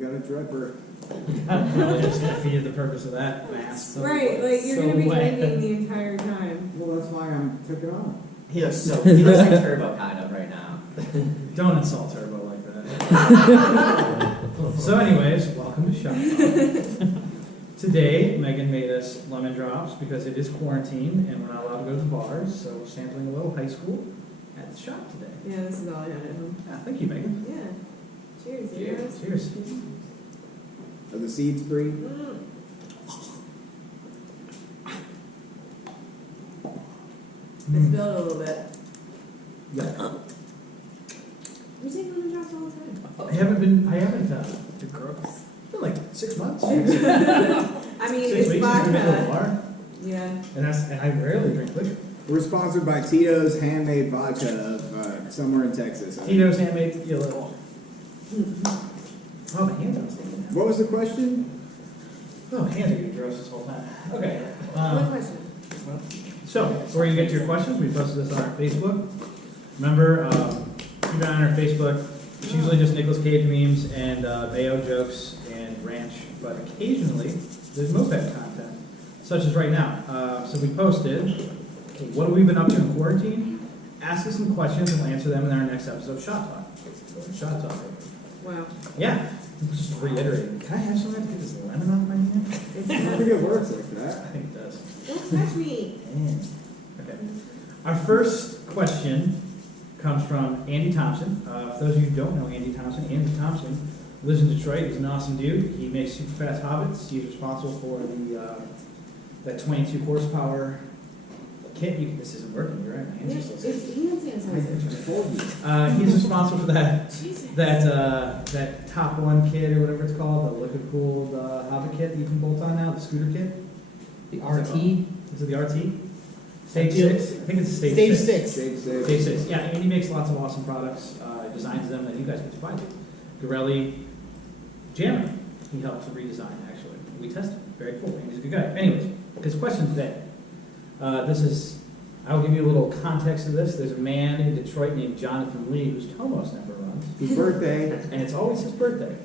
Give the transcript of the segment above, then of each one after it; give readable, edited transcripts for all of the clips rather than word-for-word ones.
got a dripper. Probably just defeated the purpose of that mask. So. Right, like you're So gonna be wet. drinking the entire time. Well, that's why I took it off. He looks like Turbo kind of right now. Don't insult Turbo like that. So anyways, welcome to Shop Talk. Today, Megan made us lemon drops because it is quarantine and we're not allowed to go to bars, so we're sampling a little high school at the shop today. Yeah, this is all I had at home. Yeah, thank you, Megan. Yeah. Cheers. Cheers. Cheers. Are the seeds free? Mm. I spilled a little bit. Yeah. You take lemon drops all the time. I haven't, You're gross. it's been like 6 months. I mean, 6 it's weeks since we've been to a vodka. bar. Yeah. And I rarely drink liquor. We're sponsored by Tito's Handmade Vodka of somewhere in Texas. Tito's handmade tequila. Oh, the hands are sticking now. What was the question? Oh, hands are getting gross this whole time. Okay. One question. So, before you get to your questions, we posted this on our Facebook. Remember, keep an eye on our Facebook. It's usually just Nicolas Cage memes and Bayo jokes and ranch, but occasionally there's moped content, such as right now. So we posted, what have we been up to in quarantine? Ask us some questions and we'll answer them in our next episode of Shot Talk. Shot Talk. Wow. Yeah, just reiterating. Can I have some of that to get this lemon off my hand? I think it works like I that. think it does. Don't touch me. Okay. Our first question comes from Andy Thompson. For those of you who don't know Andy Thompson lives in Detroit. He's an awesome dude. He makes super fast hobbits. He's responsible for the that 22 horsepower kit. This isn't working. You're right. My hands are still sick. It's hand sanitizer. I told you. He's responsible for that Jesus. that top one kit or whatever it's called, the liquid cooled hobbit kit that you can bolt on now, the scooter kit. The What's it RT. called? Is it the RT? Stage feel- 6? I think it's stage Stage 6. 6. Stage six. Stage 6. Yeah, Andy makes lots of awesome products, designs them that you guys get to buy. Gorelli Jammer, he helped to redesign actually. We tested. Very cool. Andy's a good guy. Anyways, his question today. I'll give you a little context of this. There's a man in Detroit named Jonathan Lee whose Tomos never runs, His birthday. and it's always his birthday.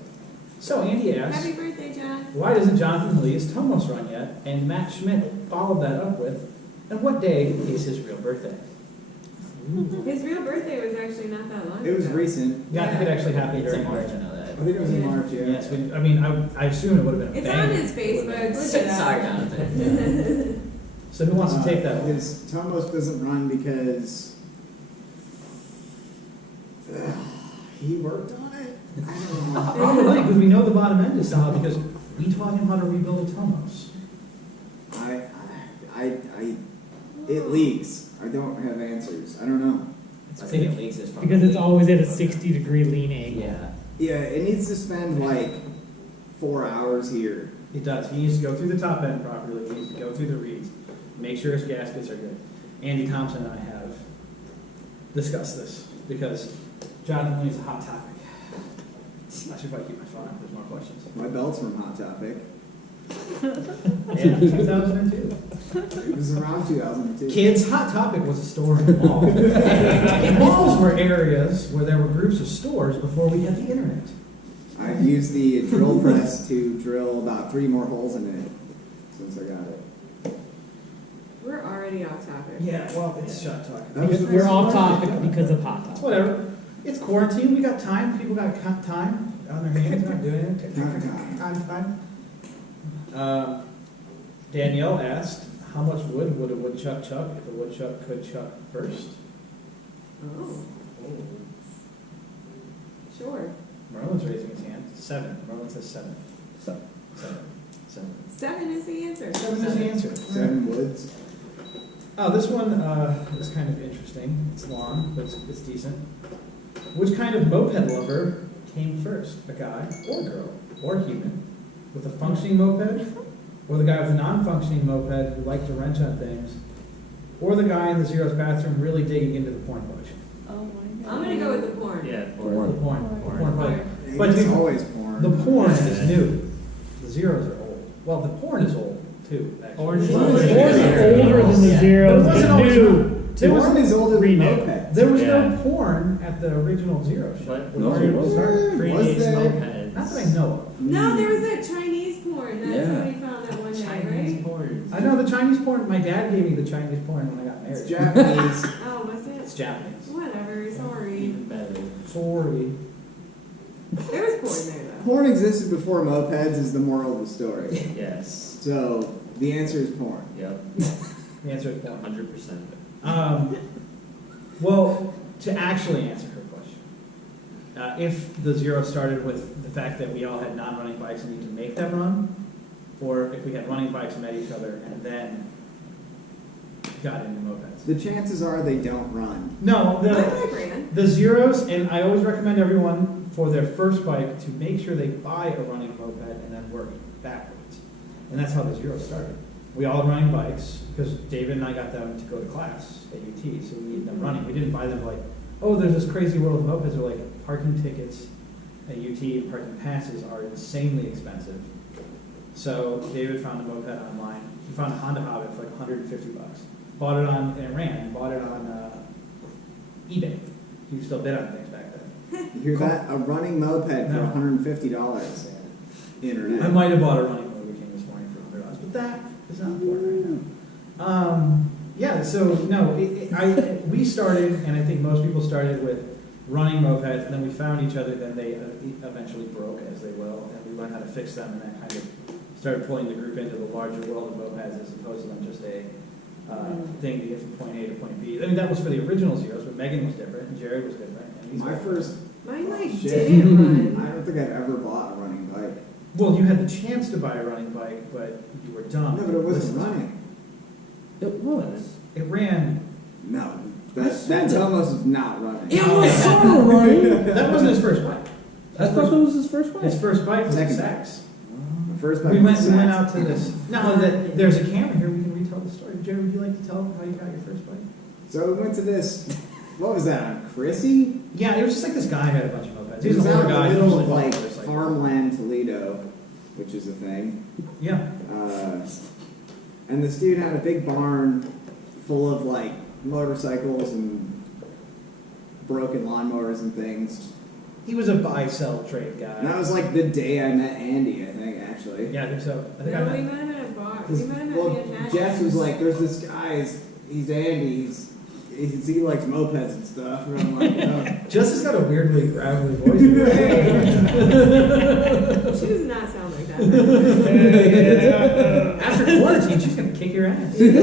So Andy asks, Happy birthday, John. why doesn't Jonathan Lee's Tomos run yet? And Matt Schmidt followed that up with, and what day is his real birthday? His real birthday was actually not that long ago. It was recent. Yeah, I think it actually happened It's during in March. March, I know that. I think it was in March, yeah. Yes, I assume it would have been a It's bang. on his Facebook. Sorry, Jonathan. So who wants to take that one? His Tomos doesn't run because he worked on it. I don't know. Probably, because we know the bottom end is solid because we taught him how to rebuild a Tomos. It leaks. I don't have answers. I don't know. I think it leaks is from Because it's the always at a leak. 60-degree lean angle. Yeah. Yeah, it needs to spend like 4 hours here. He does. He needs to go through the top end properly. He needs to go through the reeds. Make sure his gaskets are good. Andy Thompson and I have discussed this because Jonathan Lee is a hot topic. I should probably keep my phone up. There's more questions. My belt's from Hot Topic. And 2002. It was around 2002. Kids, Hot Topic was a store in the mall. And malls were areas where there were groups of stores before we had the internet. I've used the drill press to drill about 3 more holes in it since I got it. We're already off topic. Yeah, well, it's shot talk. That was the We're first off question. topic because of hot topic. Whatever. It's quarantine. We got time. People got time on their hands. They're not doing it. Time. Danielle asked, how much wood would a woodchuck chuck if a woodchuck could chuck first? Oh. Sure. Merlin's raising his hand. 7. Merlin says 7. 7. 7. 7 is the answer. 7 is the answer. 7 woods. Oh, this one is kind of interesting. It's long, but it's decent. Which kind of moped lover came first? A guy or girl or human with a functioning moped? Or the guy with a non-functioning moped who liked to wrench on things? Or the guy in the Zero's bathroom really digging into the porn collection? Oh my god. I'm gonna go with the porn. Yeah, The or porn. Porn. But It's you- always porn. The porn is new. The Zeros are old. Well, the porn is old, too, actually. Orange is Porn older is than the Yeah. zeros. But it wasn't but always new. There was, Porn is older than Renew. moped. there was no Yeah. porn at the original Zero show. What? When No, Mario there started. Was predates there? mopeds. Not Not that I know No, there was that Chinese porn that Yeah. somebody found that one day, right? porn. of. I know the Chinese porn, my dad gave me the Chinese porn when I got It's married. Japanese. Oh, was It's it? Japanese. Whatever, sorry. Even better. Sorry. There was porn there though. Porn existed before mopeds is the moral of the story. Yes. So the answer is porn. Yep. The answer is no. 100%. Well, to actually answer her question, if the zero started with the fact that we all had non-running bikes and need to make them run, or if we had running bikes and met each other and then got into mopeds. The chances are they don't run. No, I like ran. the zeros, and I always recommend everyone for their first bike to make sure they buy a running moped and then work backwards. And that's how the zeros started. We all had running bikes because David and I got them to go to class at UT, so we needed them running. We didn't buy them like, oh, there's this crazy world of mopeds where like parking tickets at UT and parking passes are insanely expensive. So David found a moped online. He found a Honda Hobbit for like $150. Bought it on, and it ran, bought it on eBay. You still bid on things back then. You hear that? A running moped for No. $150. Internet. I might have bought a running Motor King this morning for $100, but that is not important right now. Yeah, so no, we started, and I think most people started with running mopeds, and then we found each other, then they eventually broke, as they will, and we learned how to fix them, and that kind of started pulling the group into the larger world of mopeds as opposed to them just a thing to get from point A to point B. I mean, that was for the original zeros, but Megan was different, and Jared was different. And these My guys- first. Mine like Shit. didn't I run. don't think I've ever bought a running bike. Well, you had the chance to buy a running bike, but you were dumb. No, but it wasn't running. It was. It ran. No, I that saw that that. Tomos is not running. It was sort of running. That wasn't his first bike. I thought that was his first one. His first bike was a Second Sax. The first bike We went was out to this. Now that there's a camera here, we can retell the story. Jared, would you like to tell how you got your first bike? So we went to this. What was that on Chrissy? Yeah, it was just like this guy who had a bunch of mopeds. It He was was an out older in guy. the He middle usually of bought like motorcycles. farmland Toledo, which is a thing. Yeah. And this dude had a big barn full of like motorcycles and broken lawnmowers and things. He was a buy-sell trade guy. And that was like the day I met Andy, I think, actually. Yeah, I think so. I think I No, we met. met him at a bar. We 'Cause, met him at well, Manhattan. Jess was like, "There's this guy. He's Andy. He likes mopeds and stuff." And I'm like, "Oh." Jess has got a weirdly gravelly voice. She does not sound like that. After quarantine, she's gonna kick your ass. She's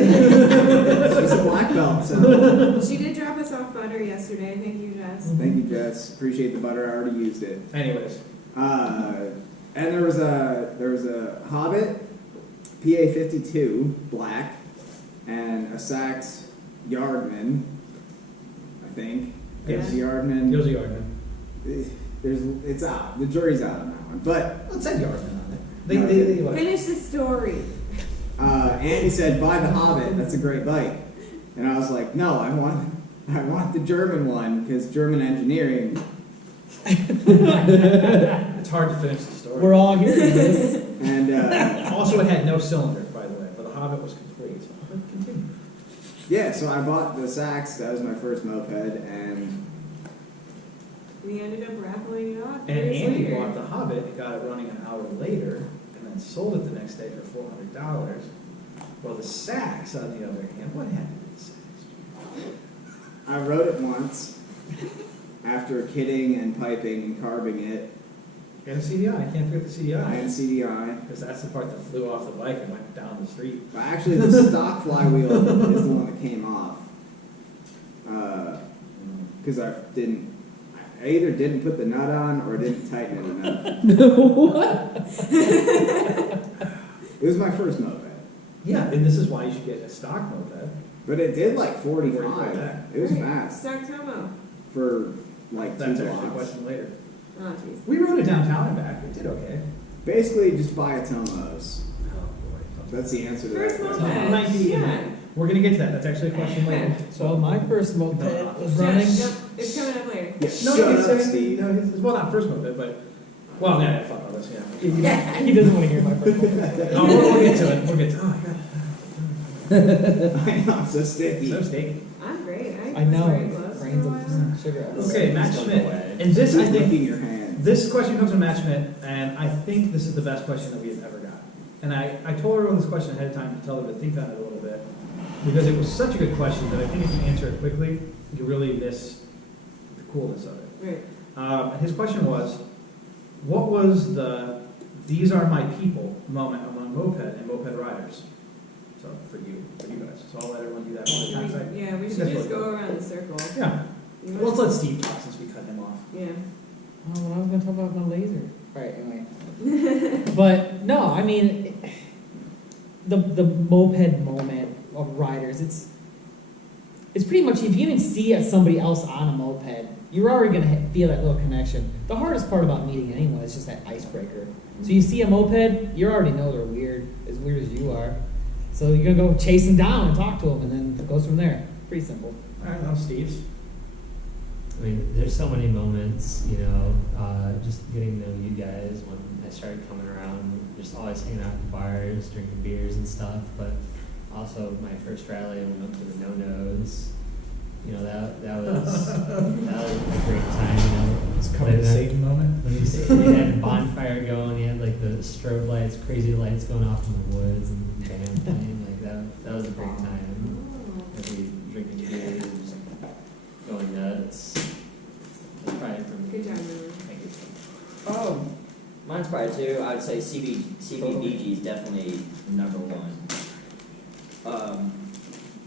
a black belt, so She did drop us off butter yesterday. Thank you, Jess. thank you, Jess. Appreciate the butter. I already used it. Anyways, And there was a Hobbit PA52 black and a Sachs Yardman, I think. Yes. It's Yardman. it was a Yardman. It's out. The jury's out on that one. But Well, it said Yardman on it. No, They whatever. Finish the story. Andy said, "Buy the Hobbit. That's a great bike." And I was like, "No, I want the German one because German engineering." It's hard to finish the story. We're all hearing this. And Also, it had no cylinder, by the way, but the Hobbit was complete. So continue. yeah, so I bought the Sachs. That was my first moped, and We ended up raffling it off. And years Andy later. bought the Hobbit and got it running an hour later, and then sold it the next day for $400. Well, the Sachs, on the other hand, what happened to the Sachs? I rode it once after kidding and piping and carving it. And a CDI, I can't forget the I CDI. had CDI. Because that's the part that flew off the bike and went down the street. But actually, the stock flywheel is the one that came off. Because I either didn't put the nut on or didn't tighten it enough. What? It was my first moped. Yeah, and this is why you should get a stock moped. But it did like 45. 45. It was Right. fast Stock Tomo. for like That's 2 actually a blocks. question later. Oh, jeez. We rode it downtown and back. It did okay. Basically, just buy a Tomos. Oh, boy. That's the answer to First that moped. question. Might be- Yeah. We're going to get to that. That's actually a question later. So my first moped was running. No, it's coming up later. Yeah, No, shut he's up, saying, Steve. no, he's, well, not first moped, but, well, yeah, fuck all this, yeah. He doesn't want to hear my first moped. No, we'll get to it. We'll get to it. Oh, God. I know, I'm so sticky. So sticky. I'm great. I know. was wearing gloves for a Brains while. of sugar. Okay, Matt It's going Schmidt. away. And this, I Who's think, licking your hand? This question comes from Matt Schmidt, and I think this is the best question that we have ever got. And I told everyone this question ahead of time to tell them to think on it a little bit, because it was such a good question that I think if you answer it quickly, you really miss the coolness of it. Right. His question was, what was the "these are my people" moment among moped and moped riders? So for you guys. So I'll let everyone do that one at a time. Yeah, we should That's just what- go around the circle. Yeah. You Well, let's want- let Steve talk since we cut him off. Yeah. Oh, well, I was gonna talk about my laser. Alright, anyway. But, no, I mean, the moped moment of riders, it's pretty much, if you even see somebody else on a moped, you're already gonna feel that little connection. The hardest part about meeting anyone is just that icebreaker. So you see a moped, you already know they're weird as you are. So you're gonna go chase them down and talk to them, and then it goes from there. Pretty simple. All right, now Steve's. I mean, there's so many moments, you know, just getting to know you guys when I started coming around, just always hanging out in bars, drinking beers and stuff, but also my first rally when we went to the No-Nos, you know, that was a great time, you know. It's coming to Satan moment. When you had a bonfire going, you had like the strobe lights, crazy lights going off in the woods and band playing, like that was a great time. Everybody drinking beers, just going nuts. That's probably from Good job, Miller. Thank you. Oh, mine's probably too. I would say CBDG is definitely number one.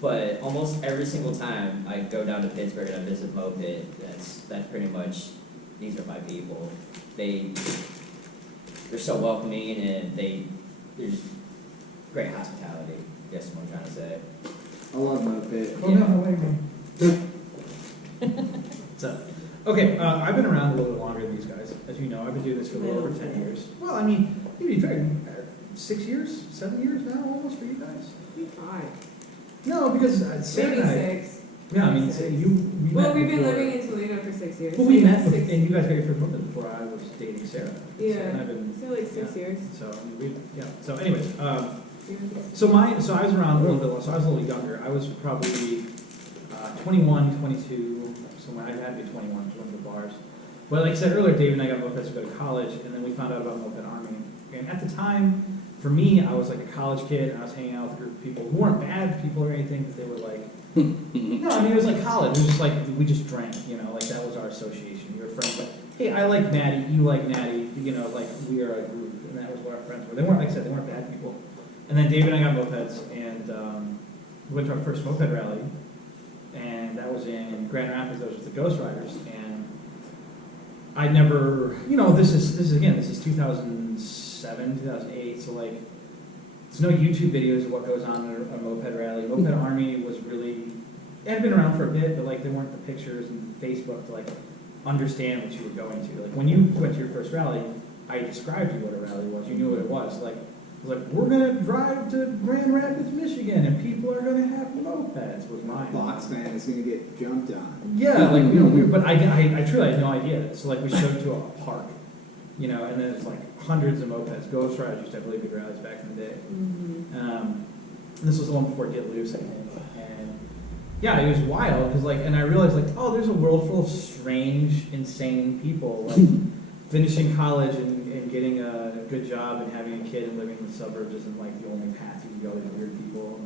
But almost every single time I go down to Pittsburgh and I visit Moped, that's pretty much, these are my people. They're so welcoming and there's great hospitality. I guess is what I'm trying to say. I love Moped. Oh, no, wait a minute. So, okay, I've been around a little bit longer than these guys. As you know, I've been doing this for a little over 10 years. Well, I mean, maybe 6 years, 7 years now, almost for you guys. Maybe 5. No, because Sarah Maybe and I, 6. yeah, I mean, Maybe we 6. Well, met we've been before. living in Toledo for 6 years. Well, we so met, 6. and you guys got your first woman before I was dating Sarah. Yeah. So, and I've been, So like 6 years. so, I mean, yeah. So anyways, so I was around a little bit, so I was a little younger. I was probably 21, 22, so when I had to be 21 to run the bars. But like I said earlier, Dave and I got mopeds to go to college, and then we found out about Moped Army. And at the time, for me, I was like a college kid, and I was hanging out with a group of people who weren't bad people or anything, but they were like, no, I mean, it was like college. It was just like, we just drank, you know, like that was our association. We were friends, like, hey, I like Natty, you like Natty, you know, like we are a group, and that was what our friends were. They weren't, like I said, they weren't bad people. And then Dave and I got mopeds, and we went to our first moped rally, and that was in Grand Rapids. That was with the Ghost Riders, and I never, you know, this is 2007, 2008, so like, there's no YouTube videos of what goes on at a moped rally. Moped Army was really, it had been around for a bit, but like there weren't the pictures and Facebook to like understand what you were going to. Like when you went to your first rally, I described to you what a rally was. You knew what it was. Like, it was like, we're gonna drive to Grand Rapids, Michigan, and people are gonna have mopeds. Was mine. Box fan is gonna get jumped on. Yeah, like, you know, but I truly had no idea. So like we showed to a park, you know, and then it's like hundreds of mopeds. Ghost Riders used to have really big rallies back in the day. And this was the one before Get Loose, I think. And yeah, it was wild because like, and I realized like, oh, there's a world full of strange, insane people. Like finishing college and getting a good job and having a kid and living in the suburbs isn't like the only path you can go. There's weird people,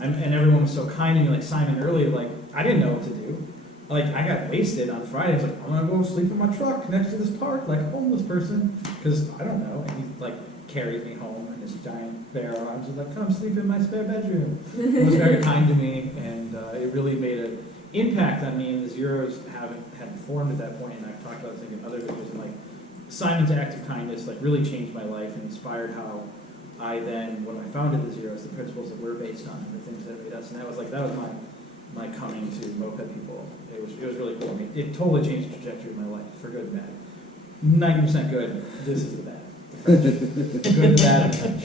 and everyone was so kind to me. Like Simon earlier, like I didn't know what to do. Like I got wasted on Friday. I was like, I'm gonna go sleep in my truck next to this park, like a homeless person, because I don't know. And he like carried me home in this giant bear arms. He's like, come sleep in my spare bedroom. He was very kind to me, and it really made an impact on me. And the Zeros hadn't formed at that point, and I've talked about this in other videos. And like Simon's act of kindness, like really changed my life and inspired how I then, when I founded the Zeros, the principles that we're based on and the things that made us. And that was my coming to moped people. It was really cool. I mean, it totally changed the trajectory of my life, for good and bad. 90% good. This is the bad. Good, bad, and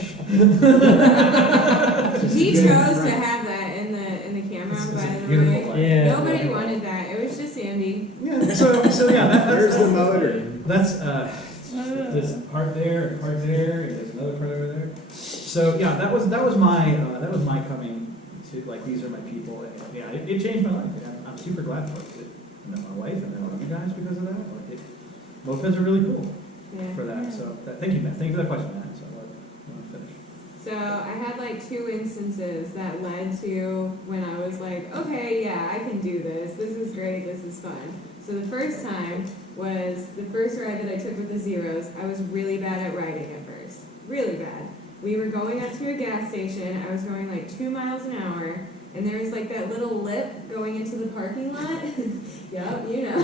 He chose to have that in the camera, This is a by the beautiful way. life. Yeah. Nobody wanted that. It was just Andy. Yeah. So yeah, There's the motor. That's this part there, and there's another part over there. So yeah, that was my coming to like these are my people. And, yeah, it changed my life. Yeah, I'm super glad for it. I met my wife and I met you guys because of that. Like mopeds are really cool Yeah. for that, so, thank you, Matt, thank you for that question, Matt, so, I'm gonna finish. So I had like 2 instances that led to when I was like, okay, yeah, I can do this. This is great. This is fun. So the first time was the first ride that I took with the Zeros. I was really bad at riding at first. Really bad. We were going up to a gas station. I was going like 2 miles an hour. And there was like that little lip going into the parking lot. Yep, you know.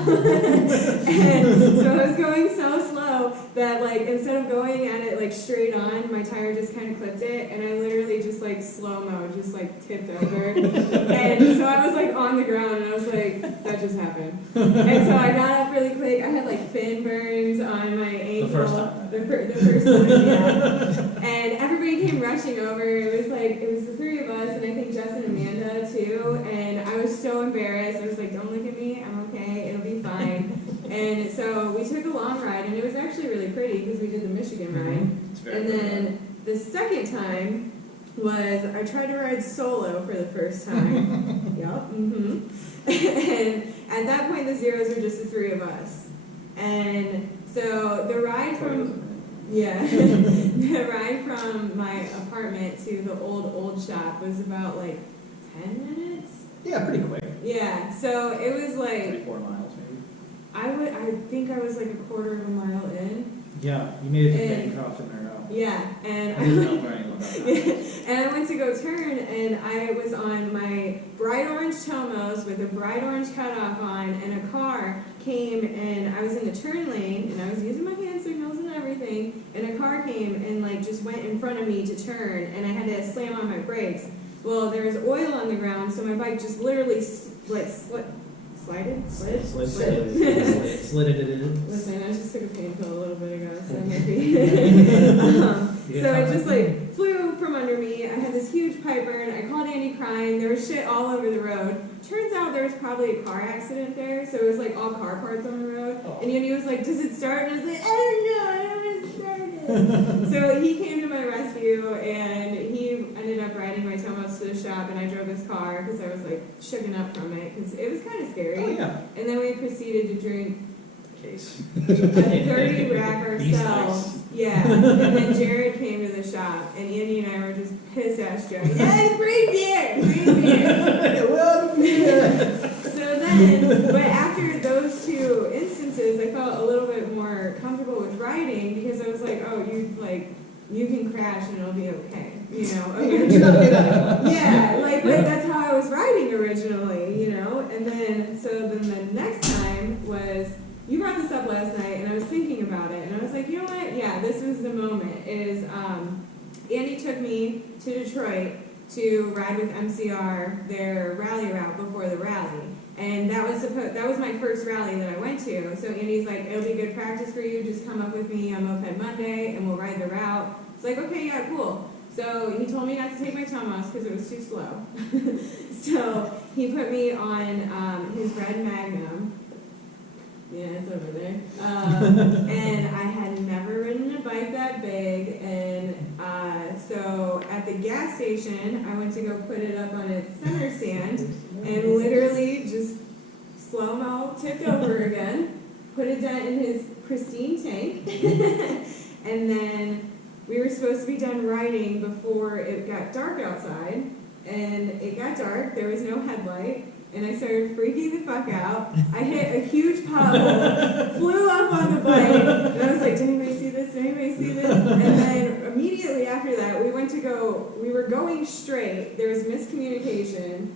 And so I was going so slow that like instead of going at it like straight on, my tire just kind of clipped it, and I literally just like slow-mo, just like tipped over. And so I was like on the ground, and I was like, that just happened. And so I got up really quick. I had like fin burns on my ankle. The first time. The first time, yeah. And everybody came rushing over. It was the 3 of us, and I think Justin and Amanda too. And I was so embarrassed. I was like, don't look at me. I'm okay. It'll be fine. And so we took a long ride, and it was actually really pretty because we did the Michigan ride. It's very And then the second time was I tried to ride solo for the first time. Yep. And at that point, the Zeros were just the 3 of us. And so the ride from the ride from my apartment to the old shop was about like 10 minutes. Yeah, pretty quick, Yeah. So it was like 3-4 miles maybe. I think I was like a quarter of a mile in. Yeah, you made it to And- Candy Cross in there, Yeah, and I didn't know very about that. and I went to go turn, and I was on my bright orange Tomos with a bright orange cutoff on, and a car came, and I was in the turn lane, and I was using my hand signals and everything, and a car came and like just went in front of me to turn, and I had to slam on my brakes. Well, there was oil on the ground, so my bike just literally slid Slid it in. Listen, I just took a pain pill a little bit ago, so maybe. So it just like flew from under me. I had this huge pipe burn. I called Andy crying. There was shit all over the road. Turns out there was probably a car accident there, so it was like all car parts on the road. And Andy was like, "Does it start?" And I was like, "I don't know. I don't want to start it." So he came to my rescue, and he ended up riding my Tomos to the shop, and I drove his car because I was like shooken up from it because it was kind of scary. Oh, yeah. And then we proceeded to drink Case. a 30 rack ourselves. Yeah. And then Jared came to the shop, and Andy and I were just piss ass drunk. Yes, free beer! Free beer! So then, but after those 2 instances, I felt a little bit more comfortable with riding because I was like, oh, you can crash and it'll be okay. You know? Yeah, like that's how I was riding originally, you know? And then, so then the next time was, you brought this up last night, and I was thinking about it, and I was like, you know what? Yeah, this was the moment. Andy took me to Detroit to ride with MCR their rally route before the rally, and that was my first rally that I went to. So Andy's like, it'll be good practice for you. Just come up with me on Moped Monday, and we'll ride the route. It's like, okay, yeah, cool. So he told me not to take my Tomos because it was too slow. So he put me on his red Magnum. Yeah, it's over there. And I had never ridden a bike that big, and so at the gas station, I went to go put it up on its center stand, and literally just slow-mo tipped over again, put a dent in his pristine tank, and then we were supposed to be done riding before it got dark outside, and it got dark, there was no headlight, and I started freaking the fuck out. I hit a huge pothole, flew up on the bike, and I was like, did anybody see this? Did anybody see this? And then immediately after that, we were going straight. There was miscommunication.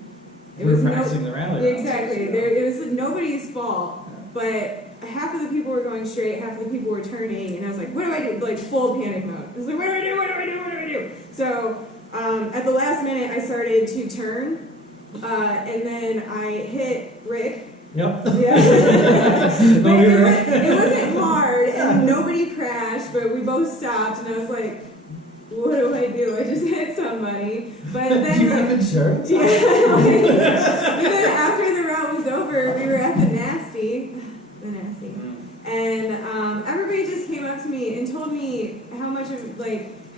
We were practicing the rally. Exactly. It was nobody's fault, but half of the people were going straight, half of the people were turning, and I was like, what do I do? Like full panic mode. I was like, what do I do? What do I do? What do I do? So at the last minute, I started to turn. And then I hit Rick. Yep. Yeah. But it wasn't hard, and nobody crashed, but we both stopped, and I was like, what do I do? I just hit somebody. But then, Do you have insurance? yeah. But then after the route was over, we were at the Nasty. And everybody just came up to me and told me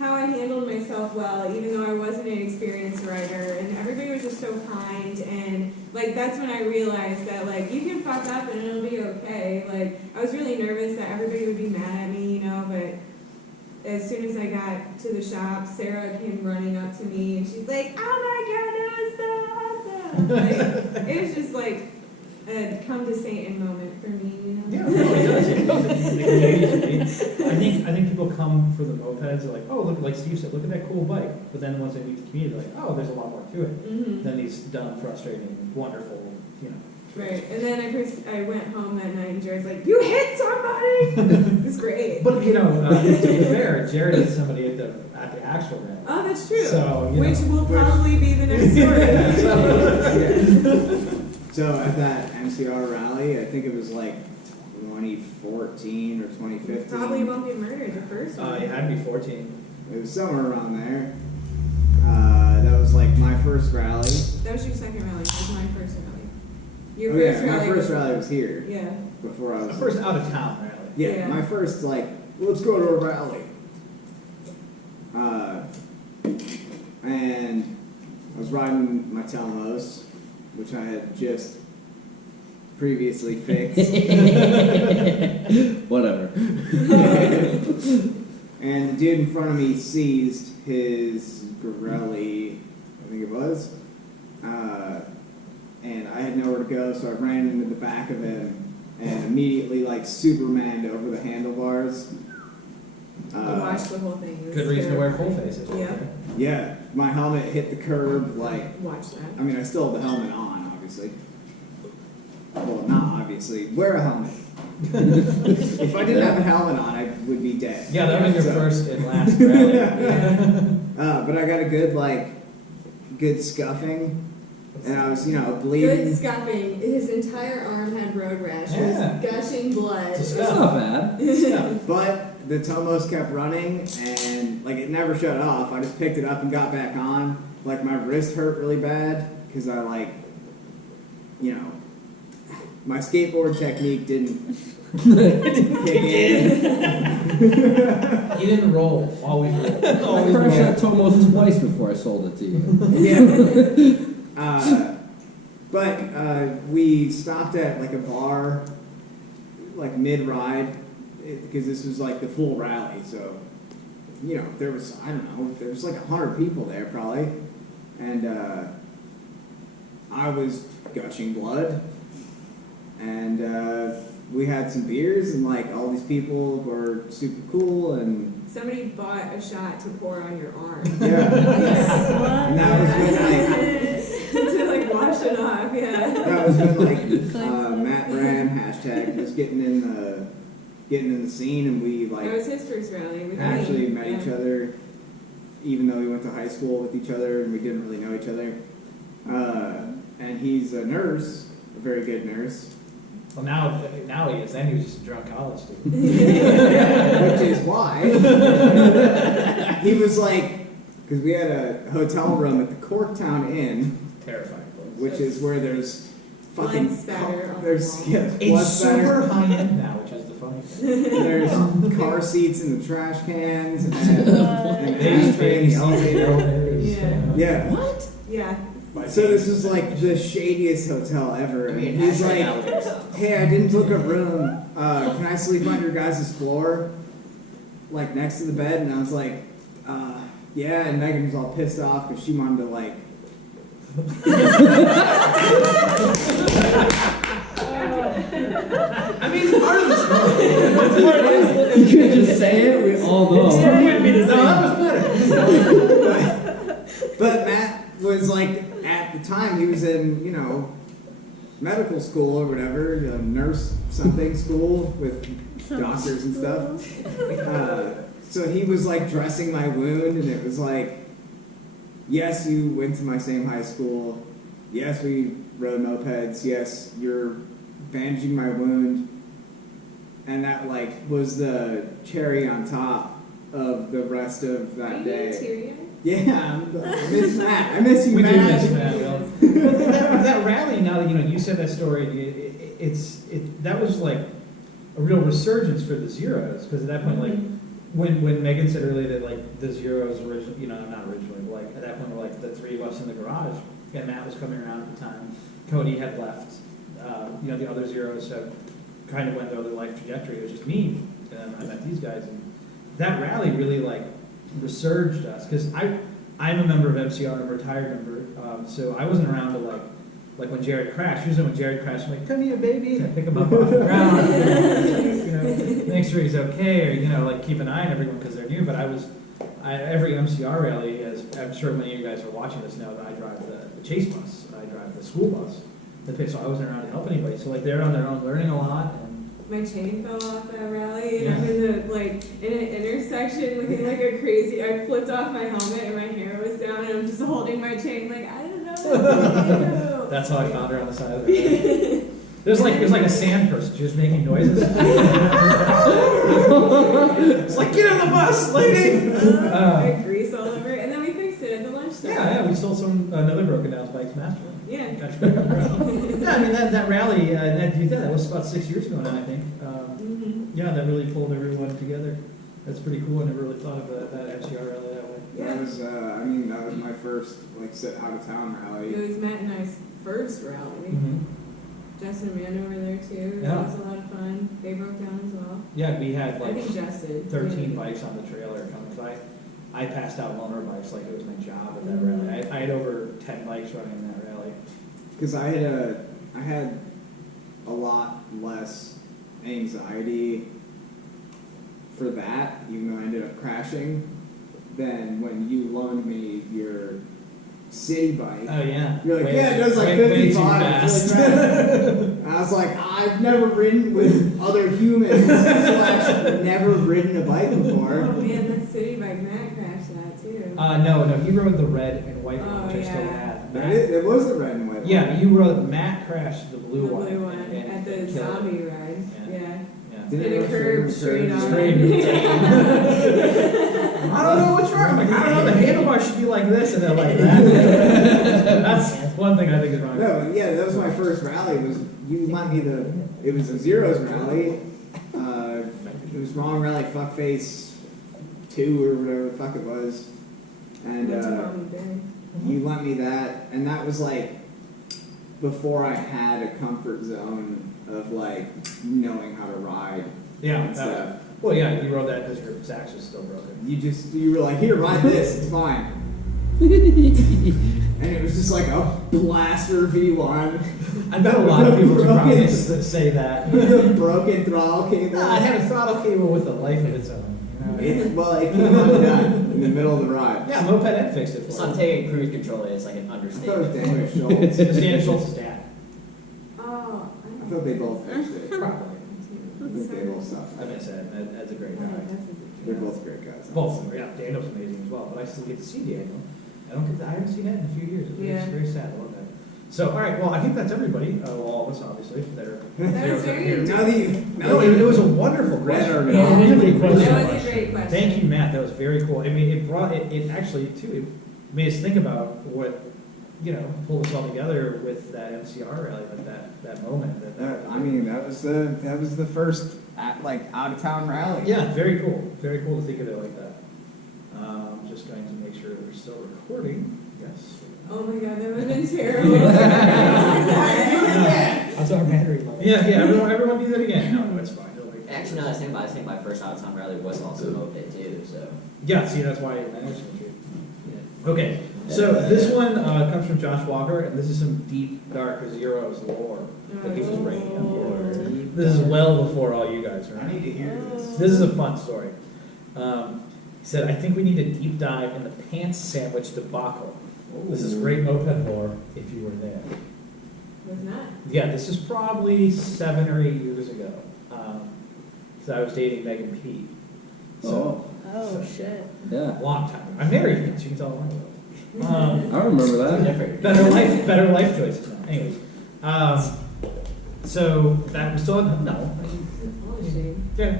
how I handled myself well, even though I wasn't an experienced rider, and everybody was just so kind, and that's when I realized that you can fuck up and it'll be okay. I was really nervous that everybody soon as I got to the shop, Sarah came running up to me and she's like, "Oh my God, that was so awesome!" Like, it was just like a come to Satan moment for me, you know? Yeah, no, it does. I think people come for the mopeds. They're like, oh, look, like Steve said, look at that cool bike. But then once they meet the community, they're like, oh, there's a lot more to it Mhm. than these dumb, frustrating, wonderful, you know. Right, and then I went home that night and Jared's like, "You hit somebody!" It was great. But to be fair, Jared is somebody at the actual rally. Oh, that's true. So, Which will probably be the next story. So at that MCR rally, I think it was like 2014 or 2015. Probably won't be murdered the first one. It had to be 14. It was somewhere around there. That was like my first rally. That was your second rally. That was my first rally. Your Oh first yeah, my rally. first rally was here Yeah. before I The was. first out of town rally. Yeah, Yeah. my first like, let's go to a rally. And I was riding my Telmos, which I had just previously fixed. Whatever. And the dude in front of me seized his Gorelli, I think it was. And I had nowhere to go, so I ran into the back of him and immediately like Supermaned over the handlebars. I watched the whole thing. It was Good reason to wear full terrifying. faces. Yeah. Yeah, my helmet hit the curb like, Watch that. I mean, I still have the helmet on, obviously. Well, not obviously. Wear a helmet. If I didn't have a helmet on, I would be dead. Yeah, that was your So- first and last rally. Yeah. But I got a good scuffing, and I was, Good bleeding. scuffing. His entire arm had road rash. It Yeah. was gushing blood. It's a That's scuff. not bad. Yeah. But the Tomos kept running, and like it never shut off. I just picked it up and got back on. Like my wrist hurt really bad because I my skateboard technique didn't kick in. You didn't roll. Always roll. I Always crashed roll. that Tomos twice before I sold it to you. Yeah. But we stopped at like a bar, like mid-ride, because this was like the full rally. So, there was, I don't know, there was like 100 people there probably. And I was gushing blood. And we had some beers, and like all these people were super cool. And Somebody bought a shot to pour on your arm. yeah. And that was when to like wash it off, yeah. That was when Matt Brand hashtag was getting in the scene, and we That was his first rally. With actually me. met Yeah. each other, even though we went to high school with each other and we didn't really know each other. And he's a nurse, a very good nurse, Well, now he is. Then he was just a drunk college student. which is why he was like, because we had a hotel room at the Corktown Inn, Terrifying. which is where there's fucking Blood spatter on the there's wall. yeah, blood It's spatter. super high end now, which is the funny thing. There's car seats in the trash cans and an They ashtray in the elevator. Yeah. Yeah. What? Yeah. So this was like the shadiest hotel ever. I And mean, he's hashtag like, alligators. hey, I didn't book a room. Can I sleep on your guys' floor? Like next to the bed? And I was like, yeah. And Megan was all pissed off because she wanted to like. I mean, it's part of the story. You could just say it, we all know. No, that was better. But Matt was like, at the time, he was in, medical school or whatever, nurse something school with doctors and stuff. So he was like dressing my wound, and it was like, yes, you went to my same high school. Yes, we rode mopeds. Yes, you're bandaging my wound. And that like was the cherry on top of the rest of Are that you day. teary-eyed? Yeah, I miss Matt. I miss you, We do Matt. miss Matt. That rally. Now that you said that story, that was like a real resurgence for the Zeros, because at that point, like when Megan said earlier that like the Zeros originally, not originally, but like at that point were like the three of us in the garage, and Matt was coming around at the time. Cody had left. The other Zeros have kind of went their other life trajectory. It was just me, and I met these guys, and that rally really like resurged us, because I'm a member of MCR, I'm a retired member, so I wasn't around to like when Jared crashed. Usually when Jared crashed, I'm like, come here, baby, and I pick him up off the ground, you know, make sure he's okay, or you know, like keep an eye on everyone because they're new. But every MCR rally, as I'm sure many of you guys are watching this know, that I drive the chase bus, I drive the school bus. So I wasn't around to help anybody. So like they're on their own, learning a lot. And My chain fell off that rally, and Yeah. I'm in an intersection looking like a crazy. I flipped off my helmet, and my hair was down, and I'm just holding my chain like I don't know what to do. that's how I found her on the side of the road. There's like a sand person. She was making noises. It's like, get on the bus, lady. I had grease all over it, and then we fixed it at the lunch stop. Yeah, we sold another broken down bike's master. Yeah. Got you back on the road. Yeah, I mean that rally, that was about 6 years ago now, I think. Yeah, that really pulled everyone together. That's pretty cool. I never really thought of that MCR rally that way. That was, that was my first like out of town rally. It was Matt and I's first rally. Justin and Amanda were there too. Yeah. That was a lot of fun. They broke down as well. Yeah, we had I like think Justin. 13 bikes on the trailer coming. Cause I passed out loaner bikes like it was my job at that rally. I had over 10 bikes running in that rally. Because I had a lot less anxiety for that, even though I ended up crashing, than when you loaned me your city bike. Oh yeah. You're like, Way- yeah, it does like way too 55. fast. It's really fast. And I was like, I've never ridden with other humans, never ridden a bike Oh before. man, that city bike, Matt crashed that too. No, he rode the red and white one, Oh, which I still yeah. have. But it was the red and white. Yeah, but you rode Matt crashed the blue The one. blue one and at the killed it. zombie ride. Yeah. Yeah. Yeah. Did And it curved straight on. I don't know what's wrong. I'm like, I don't know. The handlebars should be like this and then like that. That's one thing I think is wrong. No, yeah, that was my first rally. You let me it was a zeros rally. It was wrong rally, fuckface 2 or whatever the fuck it was. And Went to Mommy Bay. you lent me that, and that was like before I had a comfort zone of like knowing how to ride. Yeah. and stuff. Well, yeah, you rode that because your sax was still broken. You were like, here, ride this, it's fine. And it was just like a blaster V1. I bet a lot of people could probably say that. With a broken throttle cable. I had a throttle cable with a life of its own. You know? Well, it came undone in the middle of the ride. Yeah, Moped Ed fixed it Just for on me. taking cruise control is like an I thought it was understatement. Daniel Schultz. It's Dan Schultz's dad. Oh, I thought they both fixed it. Probably. I think they both sucked. I miss Ed. Ed's a great guy. They're both great guys. Both of them, yeah. Daniel's amazing as well, but I still get to see Daniel. I haven't seen Ed in a few years. It's Yeah. very sad. I love that. So, all right. Well, I think that's everybody. Well, all of us, obviously. That are That was very here. Now No, it was a wonderful Red question. or Yeah. no? It was a great question. That was a great question. Thank you, Matt. That was very cool. I mean, it actually too. It made us think about what pulled us all together with that MCR rally, with that moment. I mean, that was the first out of town rally. Yeah, very cool. Very cool to think of it like that. Just going to make sure we're still recording. Yes. Oh my god, that would have been terrible. That's our battery level. Yeah. Everyone do that again. No, it's fine. It'll be- Actually, no, I think my first out of town rally was also moped too. So Yeah. See, that's why I mentioned you. Okay. So this one comes from Josh Walker, and this is some deep, dark Zeros lore that he was bringing up here. This is well before all you guys are. I need to hear this. This is a fun story. He said, I think we need a deep dive in the pants sandwich debacle. This is great moped lore if you were there. Was not. Yeah, this is probably 7 or 8 years ago. Because I was dating Megan P. So, Oh shit. Yeah, a long time ago. I'm married now, so you can tell a long ago. I remember that. Better life choices now. Anyways. So, that was still, no. Holy shit. Yeah,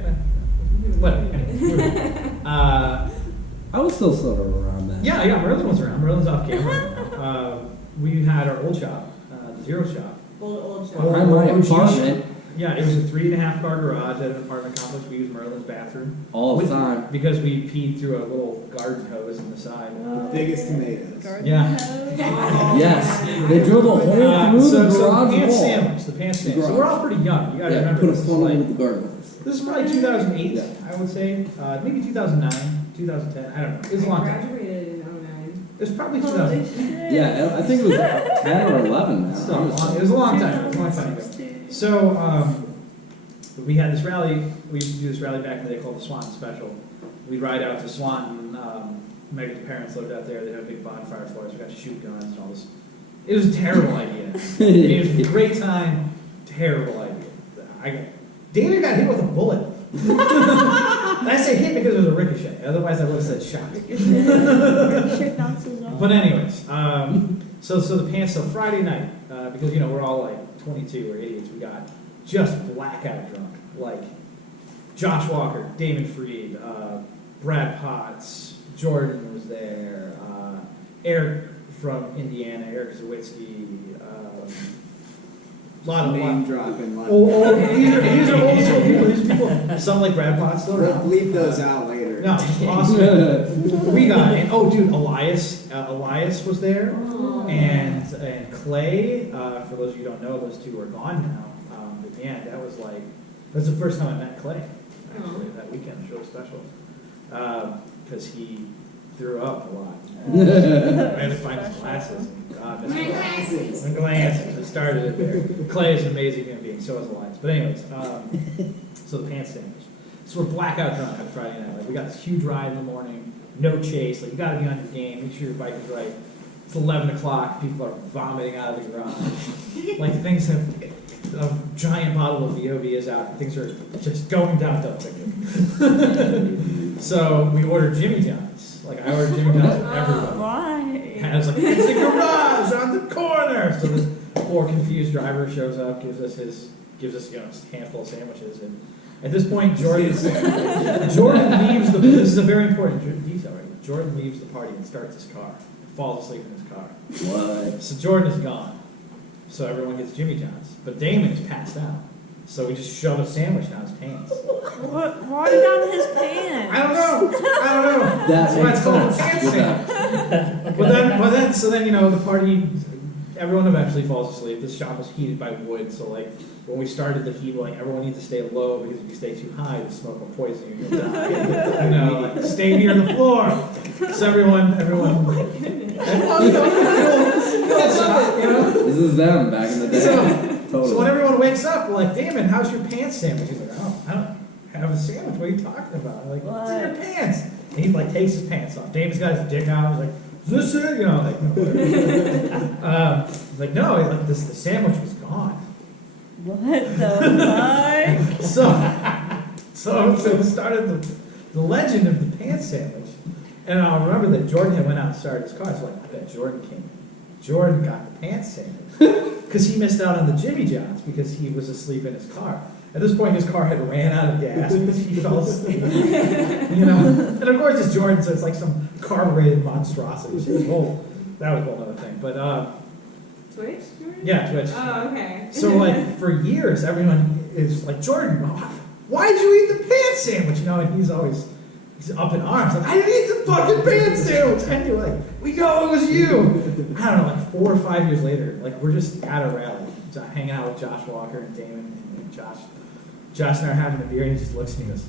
whatever. Anyway. I was still sort of around that. Yeah, Merlin was around. Merlin's off camera now. We had our old shop, the Zero Shop. Old shop. Behind my apartment Yeah, it was a 3.5 car garage at an apartment complex. We used Merlin's bathroom. all the time. Because we peed through a little garden hose in the side. Biggest tomatoes. Yeah. Yes, they drilled a hole through So the the garage pants wall. sandwich, the pants The sandwich. So garage. we're all pretty young. You gotta Yeah, remember put a this is funnel like, with the garden hose. This is probably 2008, I would say. Maybe 2009, 2010. I don't know. It was a long I time. graduated in 09. It was probably Holy 2000. shit. Yeah, I think it was 10 or 11 now. So, it was a long time. It was a long time ago. 2016. So, we had this rally. We used to do this rally back in the day called the Swanton Special. We'd ride out to Swanton. Megan's parents lived out there. They had a big bonfire for us. We got to shoot guns and all this. It was a terrible idea. It was a great time. Terrible idea. David got hit with a bullet. And I say hit because it was a ricochet. Otherwise, I would have said shot. Shit bounces off. But anyways, so the pants. So Friday night, because we're all like 22 or idiots, we got just blackout drunk. Like Josh Walker, Damon Freed, Brad Potts, Jordan was there, Eric from Indiana, Eric Zawitsky, lot of Name dropping. these are old school people. These people, some like Brad Potts still We'll around. bleep those out later. No, just awesome. We got dude, Elias was there, Oh. and Clay. For those of you who don't know, those two are gone now. But man, that's the first time I met Clay. Actually, that weekend, it was really special because he threw up a lot. I had to find his glasses. God, My glasses. my glasses. I started it there. Clay is an amazing human being. So is Elias. But anyways, so the pants sandwich. So we're blackout drunk on Friday night. Like we got this huge ride in the morning, no chase. Like you got to be on your game. Make sure your bike is right. It's 11 o'clock. People are vomiting out of the garage. Like things have a giant bottle of VOV is out. Things are just going downhill quickly. So we ordered Jimmy John's. Like I ordered Jimmy John's for everybody. Why? And I was like, it's the garage on the corner. So this poor confused driver shows up, gives us a handful of sandwiches, and at this point Jordan leaves the. This is a very important detail, right? Jordan leaves the party and starts his car, and falls asleep in his car. What? So Jordan is gone. So everyone gets Jimmy John's, but Damon is passed out. So we just shove a sandwich down his pants. Why down his pants? I don't know. That That's why makes it's called a sense. pants Yeah. sandwich. So then the party, everyone eventually falls asleep. This shop was heated by wood, so like when we started the heat, like everyone needs to stay low because if you stay too high, the smoke will poison you, you'll die. Like, stay near the floor. So everyone. This is them back in the day. So Totally. when everyone wakes up, we're like, Damon, how's your pants sandwich? He's like, oh, I don't have a sandwich. What are you talking about? I'm like, what's in your pants? And he like takes his pants off. Damon's got his dick out. He's like, is this it? Like, no, whatever. He's like, no, like the sandwich was gone. What the fuck? So it started the legend of the pants sandwich. And I'll remember that Jordan had went out and started his car. So like, I bet Jordan came in. Jordan got the pants sandwich. Because he missed out on the Jimmy John's because he was asleep in his car. At this point, his car had ran out of gas because he fell asleep. And of course, it's Jordan, so it's like some carbureted monstrosity. So that was a whole other thing. But Twitch? Jordan? yeah, Twitch. Oh, okay. So like for years, everyone is like, Jordan, why'd you eat the pants sandwich? And he's up in arms, like, I didn't eat the fucking pants sandwich. And you're like, we know it was you. I don't know, like 4 or 5 years later, like we're just at a rally, hanging out with Josh Walker and Damon and Josh. Josh and I are having a beer, and he just looks at me and goes,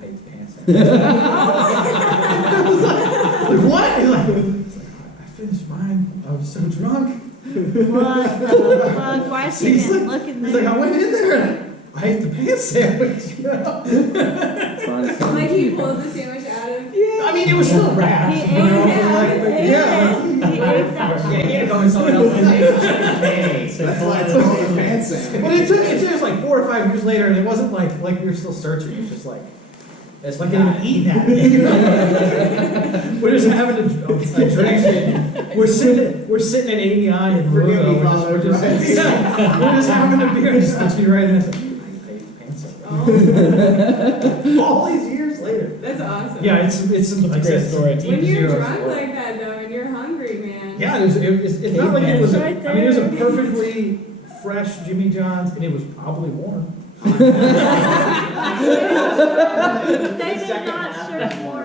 I ate the pants sandwich. Like, what? He's like, I finished mine. I was so drunk. What the fuck? Why is he He's even like, looking he's like, I there? went in there and I ate the pants sandwich. Like he pulled the sandwich out of. Yeah, I mean, it was still wrapped. He ate you know, it. like, He ate yeah. it. He ate that. Yeah, he had to go in someone else's name. That's why it's called a pants sandwich. But it took us like 4 or 5 years later, and it wasn't like we were still searching. It was just like, it's like they didn't eat that. We're just having a drink. We're sitting at AEI in Forgive me, Louisville. Father, We're just having a beer. Just looks me right in. It's like, I ate the pants sandwich. All these years later. That's awesome. Yeah, it's some like great story. When you're drunk like that though, and you're hungry, man. Yeah, it's not like it was. Right I mean, it was a there. perfectly fresh Jimmy John's, and it was probably warm. They did not serve more.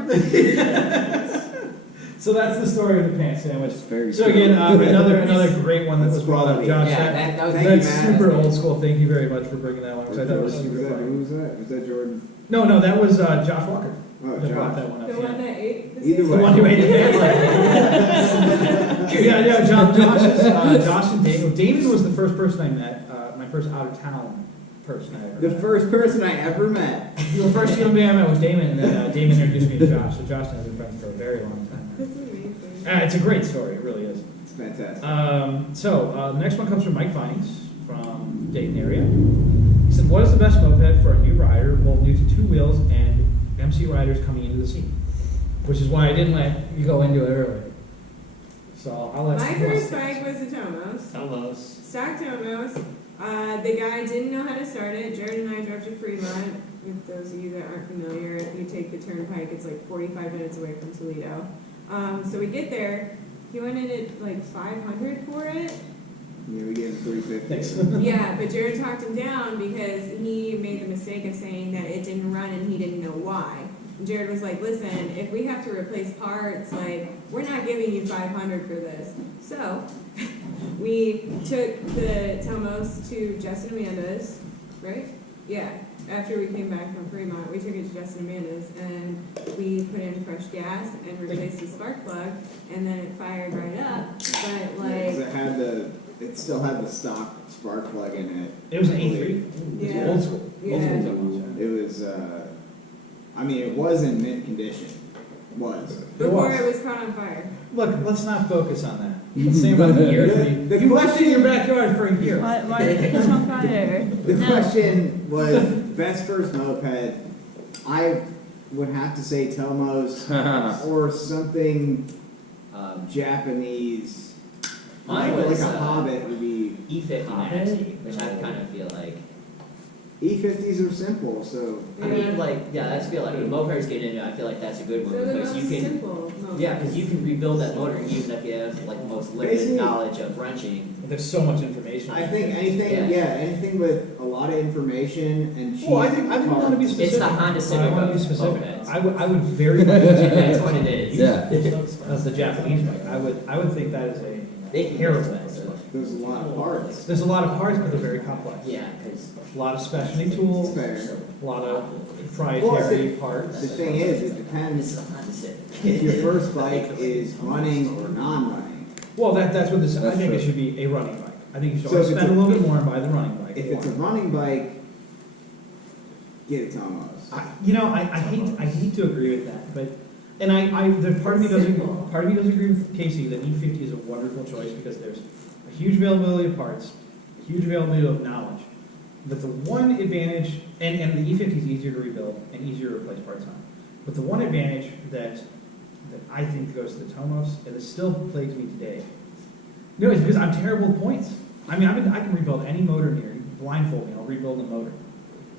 So that's the story of the pants sandwich. It's very So true. again, another great one that was That's brought up, quality. Josh. Yeah, that- that was Thank you, That's Matt. super old school. Thank you very much for bringing that one because I thought it was Who super was that? funny. Who was that? Was that Jordan? No, that was Josh Walker. Oh, That brought Josh. that one up. The yeah. one that ate the Either The way. one who ate the pants. Yeah, Josh and Damon. Damon was the first person I met. My first out of town person I ever The met. first person I ever met. The first human being I met was Damon, and then Damon introduced me to Josh. So Josh and I have been friends for a very long time. That's amazing. It's a great story. It really is. It's fantastic. The next one comes from Mike Vinings from Dayton area. He said, "What is the best moped for a new rider, both new to two wheels and MC riders coming into the scene?" Which is why I didn't let you go into it earlier. So I'll let My you first bike was a Tomos, Almost. stock Tomos. The guy didn't know how to start it. Jared and I drove to Fremont. With those of you that aren't familiar, if you take the turnpike, it's like 45 minutes away from Toledo. So we get there. He went in at like 500 for it. Yeah, we gave him 350. Thanks. Yeah, but Jared talked him down because he made the mistake of saying that it didn't run and he didn't know why. And Jared was like, listen, if we have to replace parts, like, we're not giving you 500 for this. So, we took the Tomos to Justin Amanda's, right? Yeah, after we came back from Fremont, we took it to Justin Amanda's and we put in fresh gas and replaced the spark plug and then it fired right up. But like, It still had the stock spark plug in it. It was an A3. Yeah. Old school. Yeah. Old school Tomos, yeah. It was, it was in mint condition. Was. before was. it was caught on fire. Look, let's not focus on that. Same about the year. The You left in your question- backyard for a year. Why did it catch on fire? The No. question was, best first moped, I would have to say Tomos or something Japanese. Mine like was, a Hobbit would be. E50 Maxi, which I kind of feel like. E50s are simple, so I mean, like, yeah, that's feel like when mopeds get into it, I feel like that's a good one So the because most you can. simple mode. Yeah, because you can rebuild that motor even if you have like the most limited Basically- knowledge of wrenching. There's so much information. I think anything, Yeah. anything with a lot of information and cheap Well, I think I want to be parts. specific. It's the Honda Civic I want to be of specific. mopeds. I would very much. That's what it is. Yeah. As the Japanese bike, I would think that is a They can terrible. There's a lot of parts. There's a lot of parts, but they're very complex. Yeah, because A lot of specialty It's tools, fair. a lot of proprietary parts. The thing is, it this depends is a Honda Civic. if your first bike is running or non-running. Well, that's what this. I That's think it true. should be a running bike. I think you should So always if it's spend a a- little bit more and buy the running bike. If it's a running bike, get a Tomos. I hate to agree with that, but the part of me doesn't agree with Casey that E50 is a wonderful choice because there's a huge availability of parts, a huge availability of knowledge. But the one advantage, and the E50 is easier to rebuild and easier to replace parts on. But the one advantage that I think goes to the Tomos, and it still plagues me today, is because I'm terrible with points. I mean, I can rebuild any motor here. You can blindfold me, I'll rebuild the motor.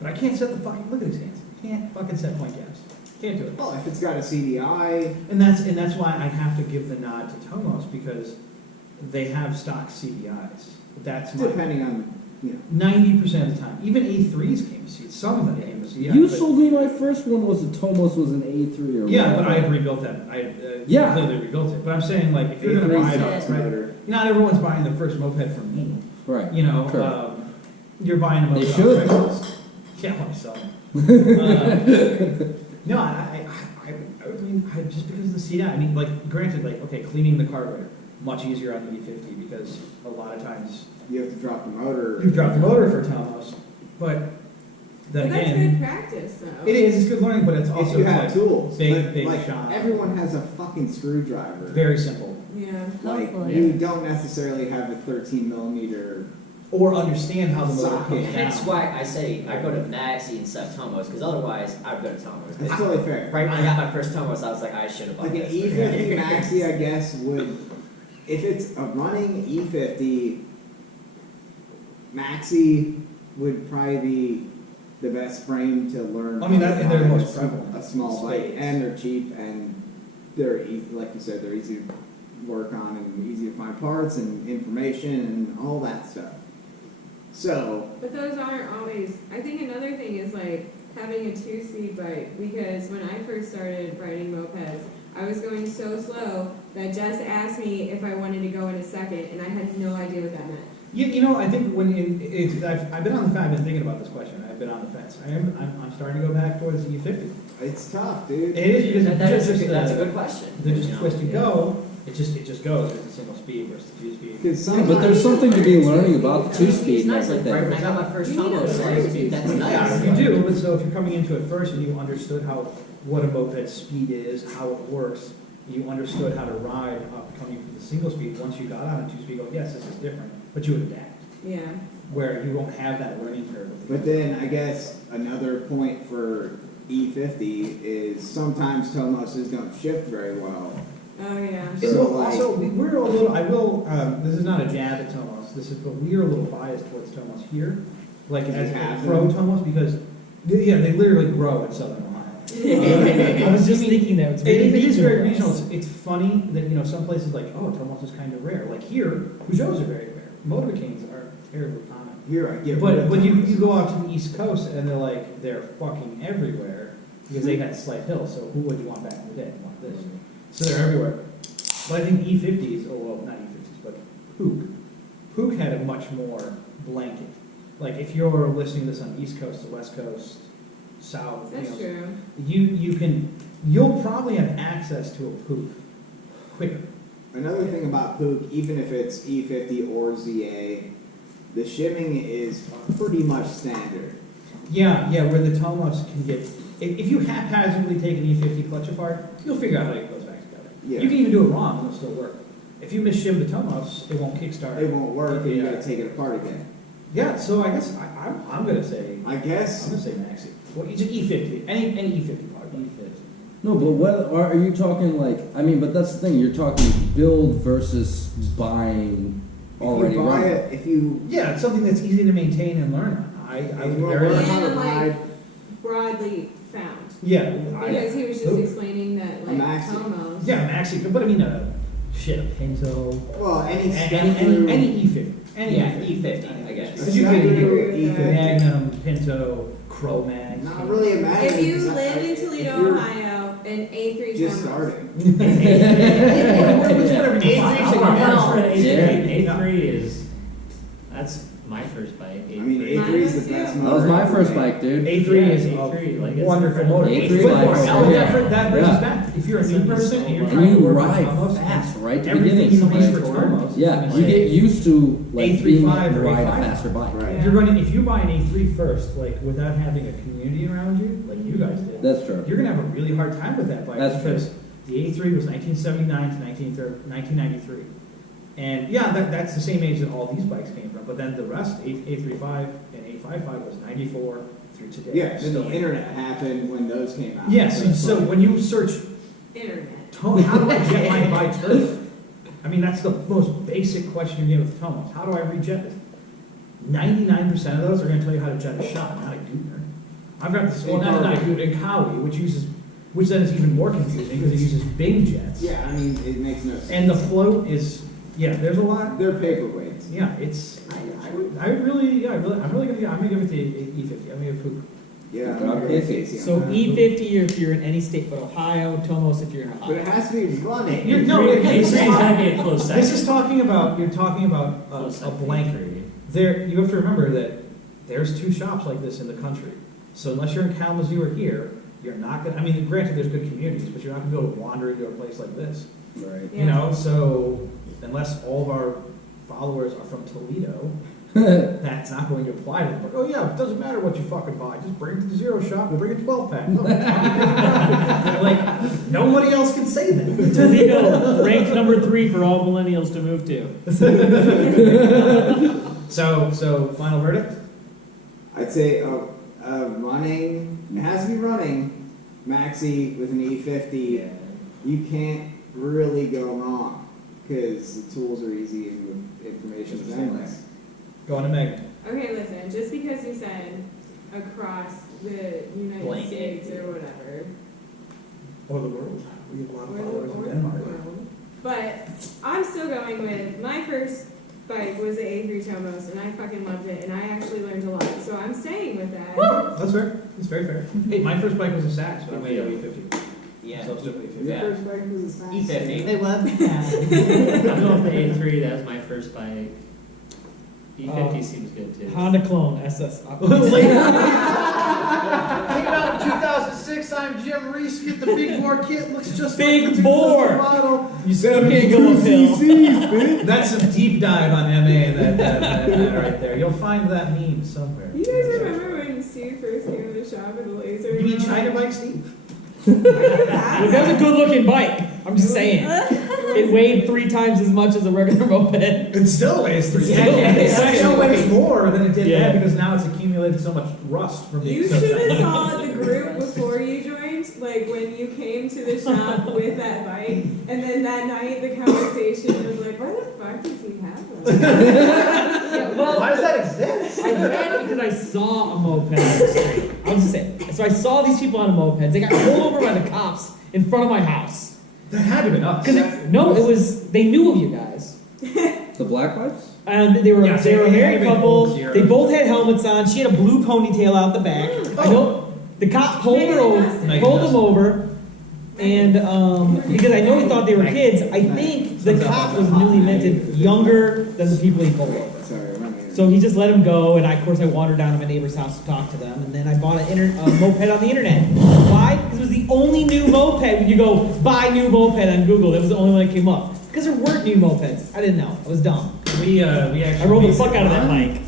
But I can't set the fucking, look at his hands. Can't fucking set point gaps. Can't do it. Well, if it's got a CDI, And that's why I have to give the nod to Tomos because they have stock CDIs. That's my depending on, 90% of the time. Even A3s came to see. Some of them came to see. You sold me my first one was a Tomos was an A3 or Yeah, but I whatever. had rebuilt that. I Yeah. completely rebuilt it. But I'm saying like if you're gonna buy A3's it, right? motor. Not everyone's buying the first moped from me. Right. Correct. You're buying a moped. They off should. Craigslist. Yeah, I'm selling. No, I mean, just because of the CDI, I mean, like, granted, like, okay, cleaning the carburetor, much easier on the E50 because a lot of times You have to drop the motor. you've dropped the motor for a Tomos, but then But that's again, good practice, though. it is, it's good learning, but it's also If you have like, tools. big, but, big like, shop. everyone has a fucking screwdriver. very simple. Yeah. Like, Hopefully. you don't necessarily have a 13 millimeter. Or understand how the motor Socket. comes down. Hence why I say I go to Maxi instead of Tomos, because otherwise I would go to Tomos. That's totally fair. Right when I got my first Tomos, I was like, I should have bought Like an this. E50 Maxi, I guess, would, if it's a running E50, Maxi would probably be the best frame to learn. I mean, how to and they're the drive most prevalent. A small bike, Spades. and they're cheap, and they're easy, like you said, they're easy to work on, and easy to find parts and information and all that stuff. So, But those aren't always, I think another thing is like having a two-speed bike, because when I first started riding mopeds, I was going so slow that Jess asked me if I wanted to go in a second, and I had no idea what that meant. You know, I think when I've been on the fence. I've been thinking about this question. I've been on the fence. I'm starting to go back towards the E50. It's tough, dude. It is because That's a good question. They just You know? twist and go. It just goes. It's a single speed versus the 2-speed. Because Yeah, but there's something to be learning about the two-speed and It's nice, like right everything. when I got my first You need Tomos, to like, learn that's to nice. Yeah, you do. But so if you're coming into it first and you understood what a moped speed is, how it works, you understood how to ride up coming from the single speed. Once you got on a 2-speed, go, yes, this is different, but you would adapt. Yeah. Where you won't have that learning curve. But then I guess another point for E50 is sometimes Tomoses don't shift very well. Oh, yeah. It's So, also, we're a little, I will, this is not a jab at Tomos, but we are a little biased towards Tomos here, like Does as it have a pro them? Tomos, because, yeah, they literally grow in southern Ohio. I was just thinking that. It's It very is very regional. regional. It's funny that, you know, some places like, oh, Tomos is kind of rare. Like here, Peugeots are very rare. Motorcanes are terribly common. Here, I get rid of But you Tomos. go out to the East Coast and they're fucking everywhere because they had slight hills. So who would you want back in the day? You want this. So they're everywhere. But I think E50s, oh well, not E50s, but Pook had a much more blanket. Like if you're listening to this on East Coast to West Coast, South, That's true. you'll probably have access to a Pook quicker. Another thing about Pook, even if it's E50 or ZA, the shimming is pretty much standard. Yeah, where the Tomos can get, if you haphazardly take an E50 clutch apart, you'll figure out how to get those back together. Yeah. You can even do it wrong and it'll still work. If you miss-shim the Tomos, it won't kickstart. It won't work, and you Yeah. gotta take it apart again. Yeah, so I guess I'm gonna say, I guess. I'm gonna say Maxi. Well, it's an E50, any E50 part. No, but what are you talking like? I mean, but that's the thing. You're talking build versus buying already If you buy running. it, if you Yeah, it's something that's easy to maintain and learn. I if would you want very to learn much. how to And, like, ride Broadly found. Yeah, Because he was just explaining that, like, Maxi. Tomos. yeah, Maxi, but I mean, a Pinto, well, any step any through, E50, any Yeah, E50. E50, I guess. Because you Step can through do E50. Magnum, Pinto, Cro-Max. Not really a matter. If you because live in if Toledo, you're Ohio, an A3 just Tomos. starting. Whatever you find. A3 is, that's my first bike. I mean, A3. A3 is the best That motor. was my ever first made. bike, dude. A3 is A3, like, a it's wonderful incredible. motor. A3 But bikes, that brings us yeah. back. If you're a new person and you're And trying you to work ride with Tomos, fast right to the everything beginning. you need for Like, Tomos. yeah, you get used to like A3 being able five to or ride a A5. faster bike. Right. If you buy an A3 first, like without having a community around you, like you guys did, That's true. you're gonna have a really hard time with that bike. That's true. Because the A3 was 1979 to 1993. And yeah, that's the same age that all these bikes came from. But then the rest, A35 and A55 was 94 through today. Yeah, then Still the internet happened when those came out. Yes, and so when you search, Internet. how do I jet my bike turf? I mean, that's the most basic question you get with Tomos. How do I rejet this? 99% of those are going to tell you how to jet a shot, not a Goodner. I've got this, well, not a Goodner, a Cowie, which then is even more confusing because it uses Bing jets. Yeah, I mean, it makes no sense. And the float is, yeah, there's a lot. They're paperweights. Yeah, it's, I'm really gonna give it to E50. I'm gonna give Pook. Yeah, I'm Okay. very Casey on So that. E50 if you're in any state but Ohio, Tomos if you're in But it Ohio. has to be running. This is gotta be a close second. This is talking about, you're talking about Close a second, blanket. A3. There, you have to remember that there's 2 shops like this in the country. So unless you're in Kalamazoo or here, you're not gonna, I mean, granted, there's good communities, but you're not gonna be able to wander into a place like this. Right. You know, so unless all of our followers are from Toledo, that's not going to apply to them. Like, oh yeah, it doesn't matter what you fucking buy, just bring it to the Zero Shop and bring a 12-pack. No, it's fine. Like, nobody else can say that. Toledo, ranked number 3 for all millennials to move to. So final verdict? I'd say running, it has to be running, Maxi with an E50, you can't really go wrong, because the tools are easy and the information is endless. Go on to Megan. Okay, listen, just because you said across the United Blanket. States or whatever, Or the world. We have a lot or of the followers in or the Denmark. world. But I'm still going with, my first bike was the A3 Tomos, and I fucking loved it, and I actually learned a lot, so I'm staying with that. That's fair. That's very fair. Hey, my first bike was a Sax, but I'm a E50. Yeah. So it's typically 50. Your Yeah. first bike was a fast E50. They love that. I'm going with the A3. That was my first bike. E50 seems good too. Honda Clone SS. Came out in 2006. I'm Jim Reese. Get the big bore kit. Looks just Big like the bore. model. You still can't go uphill. That's some deep dive on MA that right there. You'll find that meme somewhere. You guys remember when Steve first came to the shop with a laser? You mean China bike, Steve? Look, that was a good looking bike. I'm just saying. It weighed 3 times as much as a regular moped. It still weighs 3 Still weighs. It still weighs more than it did Yeah. then because now it's accumulated so much rust from being You so should have shiny. saw the group before you joined, like when you came to the shop with that bike, and then that night the conversation was like, why the fuck does he have that? Yeah, well, Why does that exist? I ran because I saw a moped on the street. I'll just say. So I saw these people on mopeds. They got pulled over by the cops in front of my house. That had to have been us. They knew of you guys. The black bikes? And they were Yes, they were a they had married to be couple. old Sierra. They both had helmets on. She had a blue ponytail out the back. I know the cop pulled her over, Megan pulled Dustin. them over, and because I know he thought they were kids. I think the cop was newly minted, younger than the people he pulled over. Sorry, I'm not here. So he just let him go, and of course I wandered down to my neighbor's house to talk to them, and then I bought a moped on the internet. Why? Because it was the only new moped. When you go buy new moped on Google, that was the only one that came up. Because there weren't new mopeds. I didn't know. I was dumb. We actually I rode the made fuck it out of that run. bike,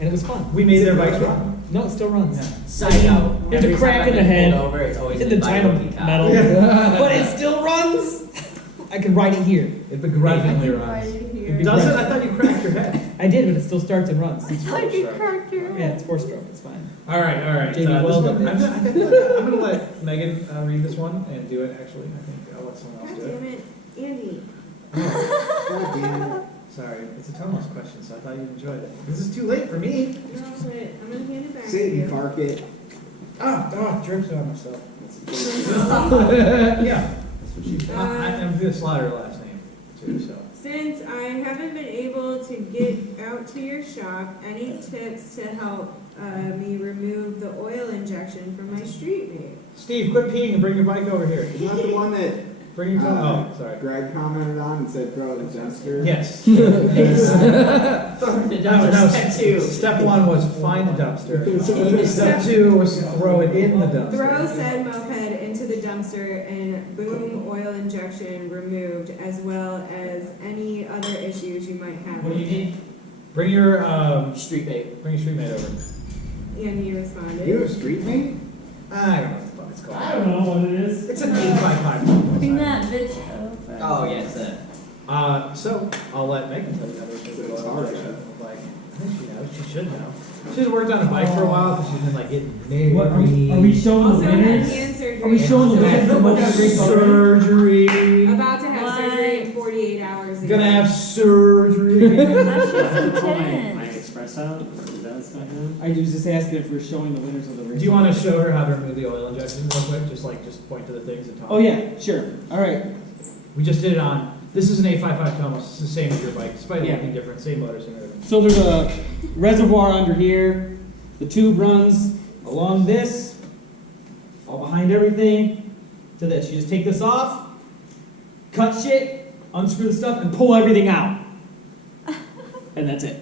and it was fun. We made their bikes run. No, it still runs. Side note, There's a every crack time in the I've been head. pulled over, it's always It's in been the by China Rocky Top. metal, but it still runs. I can ride it here. It begrudgingly Right runs. here. Does it? I thought you cracked your head. I did, but it still starts and runs. I thought you cracked your Yeah, head. it's 4-stroke. It's fine. All right. Jamie, this well one, done, I'm gonna let Megan read this one and do it. Actually, I think I'll let someone else God do it. damn it, Andy. God damn it. Sorry, it's a Thomas question, so I thought you'd enjoy it. This is too late for me. No, but I'm gonna hand it back to Satan, you. park it. Drips on myself. That's Yeah, That's what she I'm gonna slaughter her last name too. So Since I haven't been able to get out to your shop, any tips to help me remove the oil injection from my street mate? Steve, quit peeing and bring your bike over here. Is that the one that Bring your oh, sorry. Greg commented on and said throw it in the dumpster? Yes. The That was step 2. Step 1 was find a dumpster. Step 2 was throw it in the dumpster. Throw said moped into the dumpster and boom, oil injection removed, as well as any other issues you might have. What do you need? Bring your Street bait. bring your street mate over. And he responded. You have a street mate? I don't know what the fuck it's called. I don't know what it is. It's an 8x5. Bring that bitch over. Oh, yes. So I'll let Megan tell you how to do It's hard, yeah. Like, I think she knows. She should know. She's worked on a bike for a while because she's been like getting married. What, are we showing Also the had winners? hand surgery. Are we showing the winners of Moped Race already? surgery? About to have What? surgery in 48 hours ago. Gonna have surgery. That's just My intense. espresso? Is that what's going on? I was just asking if we're showing the winners of the race. Do you want to show her how to remove the oil injection real quick? Just point to the things and talk. Oh yeah, sure. All right. We just did it on. This is an 855 Tomos. It's the same as your bike, despite Yeah. looking different. Same motors and everything. So there's a reservoir under here. The tube runs along this, all behind everything, to this. You just take this off, cut shit, unscrew the stuff, and pull everything out. And that's it.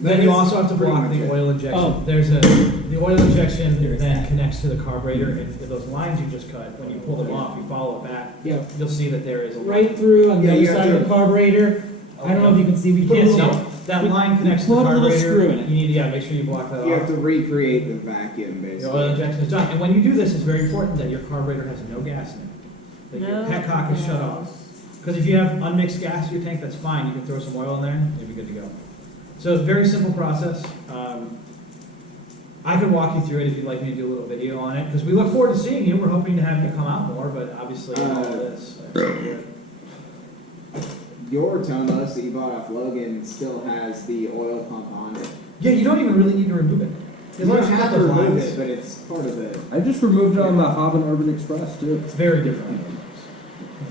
Then you also have to Pretty block much the it. oil injection. Oh. The oil injection There's then that. connects to the carburetor, and if those lines you just cut, when you pull them off, you follow it back, Yeah. you'll see that there is a Right through on the Yeah, other you side have of to- the carburetor. I don't know if you can see. We Put a can't see. little- it. that line connects to Put the a little carburetor. screw in it. You need make sure you block that You have off. to recreate the vacuum, Your oil basically. injection is done, and when you do this, it's very important that your carburetor has no gas in it. That your No petcock is shut off. Because if you have unmixed gas in your tank, that's fine. You can throw some oil in there, and you'll be good to go. So it's a very simple process. I could walk you through it if you'd like me to do a little video on it, because we look forward to seeing you. We're hoping to have you come out more, but obviously all of this. Your Tomos that you bought off Logan still has the oil pump on it. Yeah, you don't even really need to remove it. You As long don't as you have got to those remove lines, it, but it's part of it. I just removed it on the Hobbin Urban Express too. it's very different.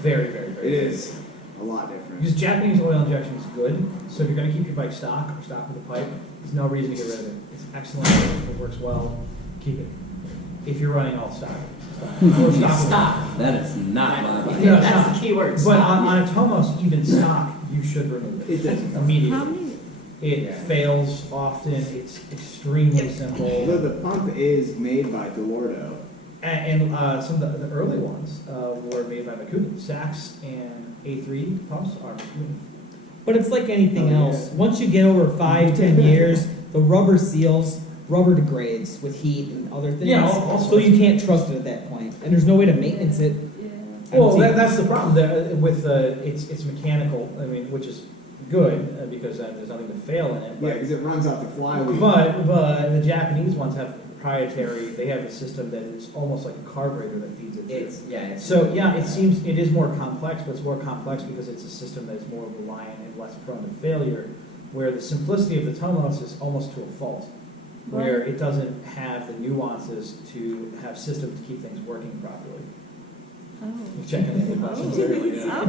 Very, very, very. It different. is a lot different. Because Japanese oil injection is good, so if you're going to keep your bike stock or stock with a pipe, there's no reason to get rid of it. It's excellent, it works well, keep it. If you're running all stock. Stop. That is not my bike. Yeah, That's stop. the key word. But Stop. on a Tomos, even stock, you should remove It it doesn't. How immediately. many? It Yeah. fails often, it's extremely Although simple. the pump is made by Delordo. And some of the early ones were made by Mikuni. Sachs and A3 pumps are Mikuni. But it's like anything Oh, yeah. else. Once you get over 5-10 years, the rubber seals, rubber degrades with heat and other things. Yeah, all so sorts. you can't trust it at that point, and there's no way to maintenance it. Yeah. Well, that's the problem there with it's mechanical. I mean, which is good because there's nothing to fail in it. Yeah, But because it runs off the flywheel. but the Japanese ones have proprietary. They have a system that is almost like a carburetor that feeds it. through. It's So yeah, it seems it is more complex, but it's more complex because it's a system that is more reliant and less prone to failure. Where the simplicity of the Tomos is almost to a fault, where it doesn't have the nuances to have systems to keep things working properly. Oh. You're checking the questions early. Yeah.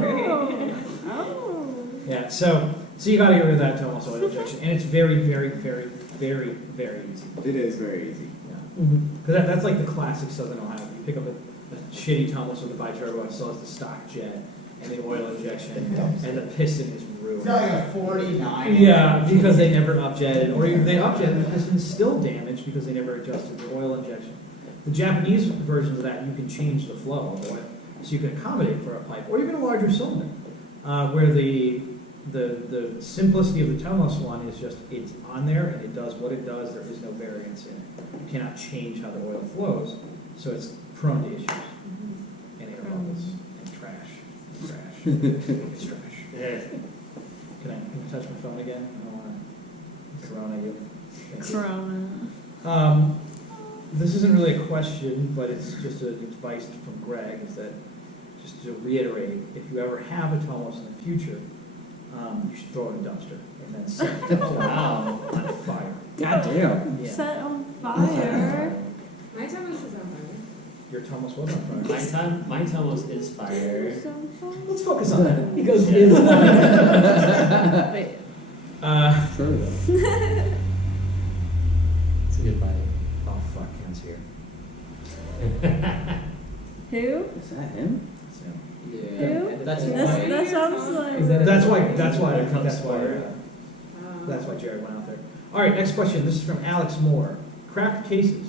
Oh. Oh. Yeah, so you got to get rid of that Tomos oil injection, and it's very, very, very, very, very easy. It is very easy. Because that's like the classic Southern Ohio. You pick up a shitty Tomos with a biturbo, it still has the stock jet and the oil injection, and the piston is ruined. like a 49. Yeah, because they never upjetted, or even they upjetted and the piston's still damaged because they never adjusted the oil injection. The Japanese version of that, you can change the flow of oil, so you can accommodate for a pipe, or even a larger cylinder, where the simplicity of the Tomos one is just, it's on there and it does what it does, there is no variance in it. You cannot change how the oil flows, so it's prone to issues, and air bubbles, and trash. It's trash. Can I touch my phone again? I don't want to corona you. Thank you. Corona. This isn't really a question, but it's just a advice from Greg, is that, just to reiterate, if you ever have a Tomos in the future, you should throw it in a dumpster and then set it Wow. on fire. God damn. Yeah. Set on fire. My Tomos is on fire. Your Tomos was on fire. My Tomos is fire. Let's focus on that. He goes, "Is fine." Wait. Sure though. It's a good bite. Oh, fuck, Ken's here. Who? Is that him? So, Who? That's That sounds like. Is that- that's why Um, That's why Jared went out there. All right, next question. This is from Alex Moore. Cracked cases.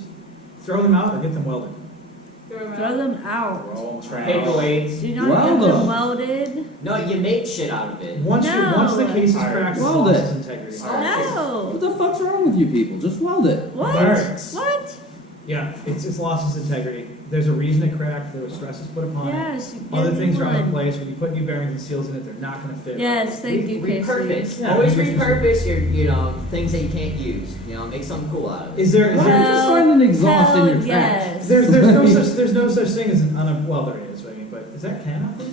Throw them out or get them welded? Throw them out. Roll trash. Paperweights. Do not Weld get them them. welded. No, you make shit out of it. Once the No. case is Alright. cracked, it Weld loses it. integrity. What No. the fuck's wrong with you people? Just weld it. What? Burns. What? Yeah, it's lost its integrity. There's a reason it cracked. There was stresses put upon it. Yes. get Other things are out of one. place. When you put new bearings and seals in it, they're not going to fit. Yes, they do. Repurpose. cases. Yeah. Always repurpose your things that you can't use. Make something cool out of it. Is there? Why don't you just find an exhaust in your trash? Yes. There's no such thing as an well, there is. I mean, but is that can out there?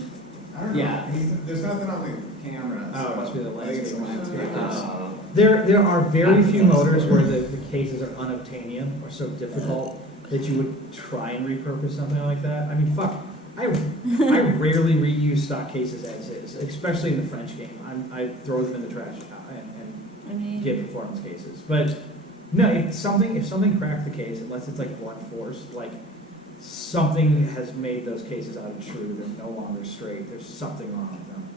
I don't know. Yeah. There's nothing on the camera. Oh, it so must be the I think it's landscape. landscape. There are very few motors where the cases are unobtainium or so difficult that you would try and repurpose something like that. I mean, fuck. I rarely reuse stock cases as is, especially in the French game. I throw them in the trash and I mean, get performance cases. But no, if something cracked the case, unless it's like blunt force, like something has made those cases out of true. They're no longer straight. There's something wrong with them.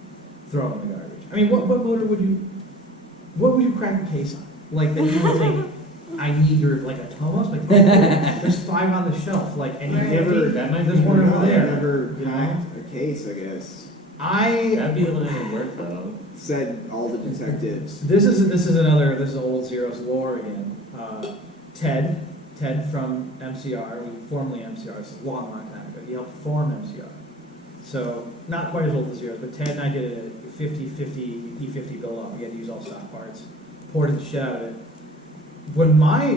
Throw them in the garbage. I mean, what motor would you crack a case on? Like that you would think, I need your like a Tomos, like there's 5 on the shelf, like and you Right. never That might there's be one I over there. never you know? cracked a case, I guess. That'd be the one that would work though. Said all the detectives. This is old Zero's lore again. Ted from MCR, formerly MCR, it's a long time ago. He helped form MCR. So not quite as old as Zero's, but Ted and I did a 50-50 E50 build up. We had to use all stock parts. Poured the shit out of it. When my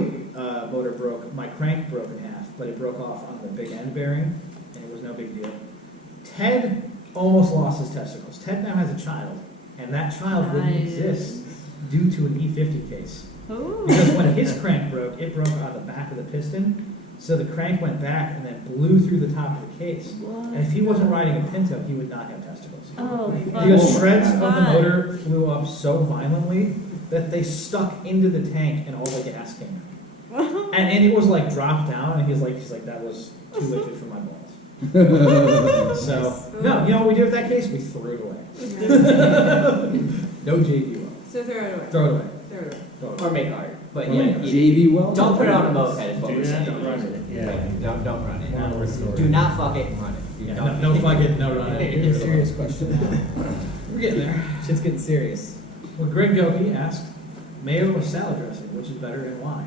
motor broke, my crank broke in half, but it broke off on the big end bearing, and it was no big deal. Ted almost lost his testicles. Ted now has a child, and that child wouldn't Nice. exist due to an E50 case. ooh. Because when his crank broke, it broke on the back of the piston, so the crank went back and then blew through the top of the case. What? And if he wasn't riding a Pinto, he would not have testicles. Oh, Because shreds of the fun. motor flew up so violently that they stuck into the tank and all the gas came out. and it was like dropped down, and he's like, that was too liquid for my balls. So, no, you know what we did with that case? We threw it away. No JV well. So throw it away. Throw it away. Throw it away. Throw it Or away. make art. But Yeah, yeah, JV well. don't put it on a moped is what Do we're not saying. run it, yeah. Don't run it. One more story. Do not fuck it and run it. You Yeah, don't. no fucking, no run. Here's a serious question now. We're getting there. Shit's getting serious. Well, Greg Goki asked, mayo or salad dressing, which is better and why?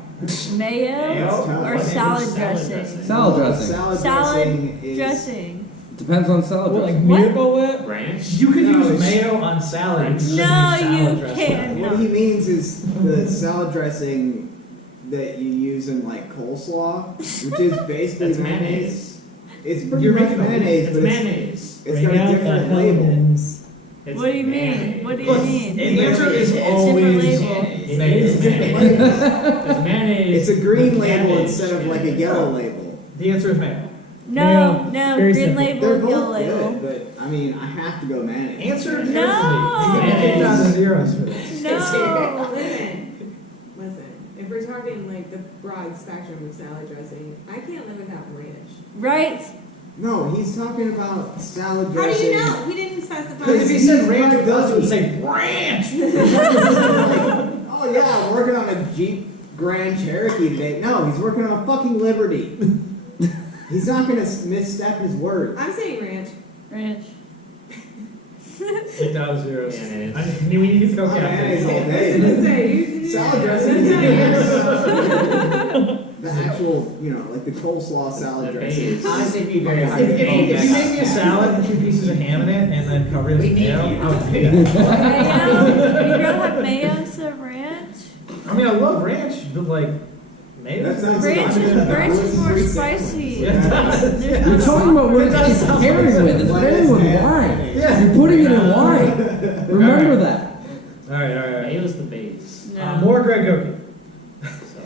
Mayo or salad dressing? Salad dressing. Salad Salad dressing is dressing. Depends on salad What, like dressing. What? Miracle Whip? Ranch? You could No, use it's- mayo on salad. No, couldn't use you salad dressing. can't. What he means is the salad dressing that you use in like coleslaw, which is basically That's mayonnaise. mayonnaise. It's pretty You're much making a- mayonnaise, It's but mayonnaise. it's got a different label. Hellmann's. It's What do you mean? mayonnaise. What do you Look, mean? the answer is It's always label. It mayonnaise. is mayonnaise. It's mayonnaise. It's a green label Mayonnaise instead of shit. like a yellow label. The answer is mayo. No, Mayo. no, Very green simple. label, They're yellow both label. good, but I mean, I have to go mayonnaise. Answer it No. carefully. You can get down to zeros for this. No. Listen, if we're talking like the broad spectrum of salad dressing, I can't live without ranch. Right? No, he's talking about salad How dressing. do you know? He didn't specify. Because If he he's said ranch, right, it would doesn't say ranch. Oh yeah, I'm working on a Jeep Grand Cherokee today. No, he's working on a fucking Liberty. He's not gonna misstep his words. I'm saying ranch. Ranch. Get down to zeros. Mayonnaise. I mean, we need to go Oh, mayonnaise all captain. day. Let's say, you- Salad dressing is the actual, you know, like the coleslaw salad The dressing. base. Honestly, it'd be very hard If to you make me a salad with 2 pieces of ham in it and then cover it We in need mayo, you. I would do that. Mayo? You'd rather have mayo instead of ranch? I mean, I love ranch, but like, mayo. That sounds Ranch is, like ranch is more Sweet spicy. Yeah, it does. There's You're no talking about what It does it's sound pairing like with. It's Lettuce pairing with and wine. mayonnaise. Yeah. You're putting it in wine. Remember that. All right. Mayo's the base. No. More Greg Goki. So,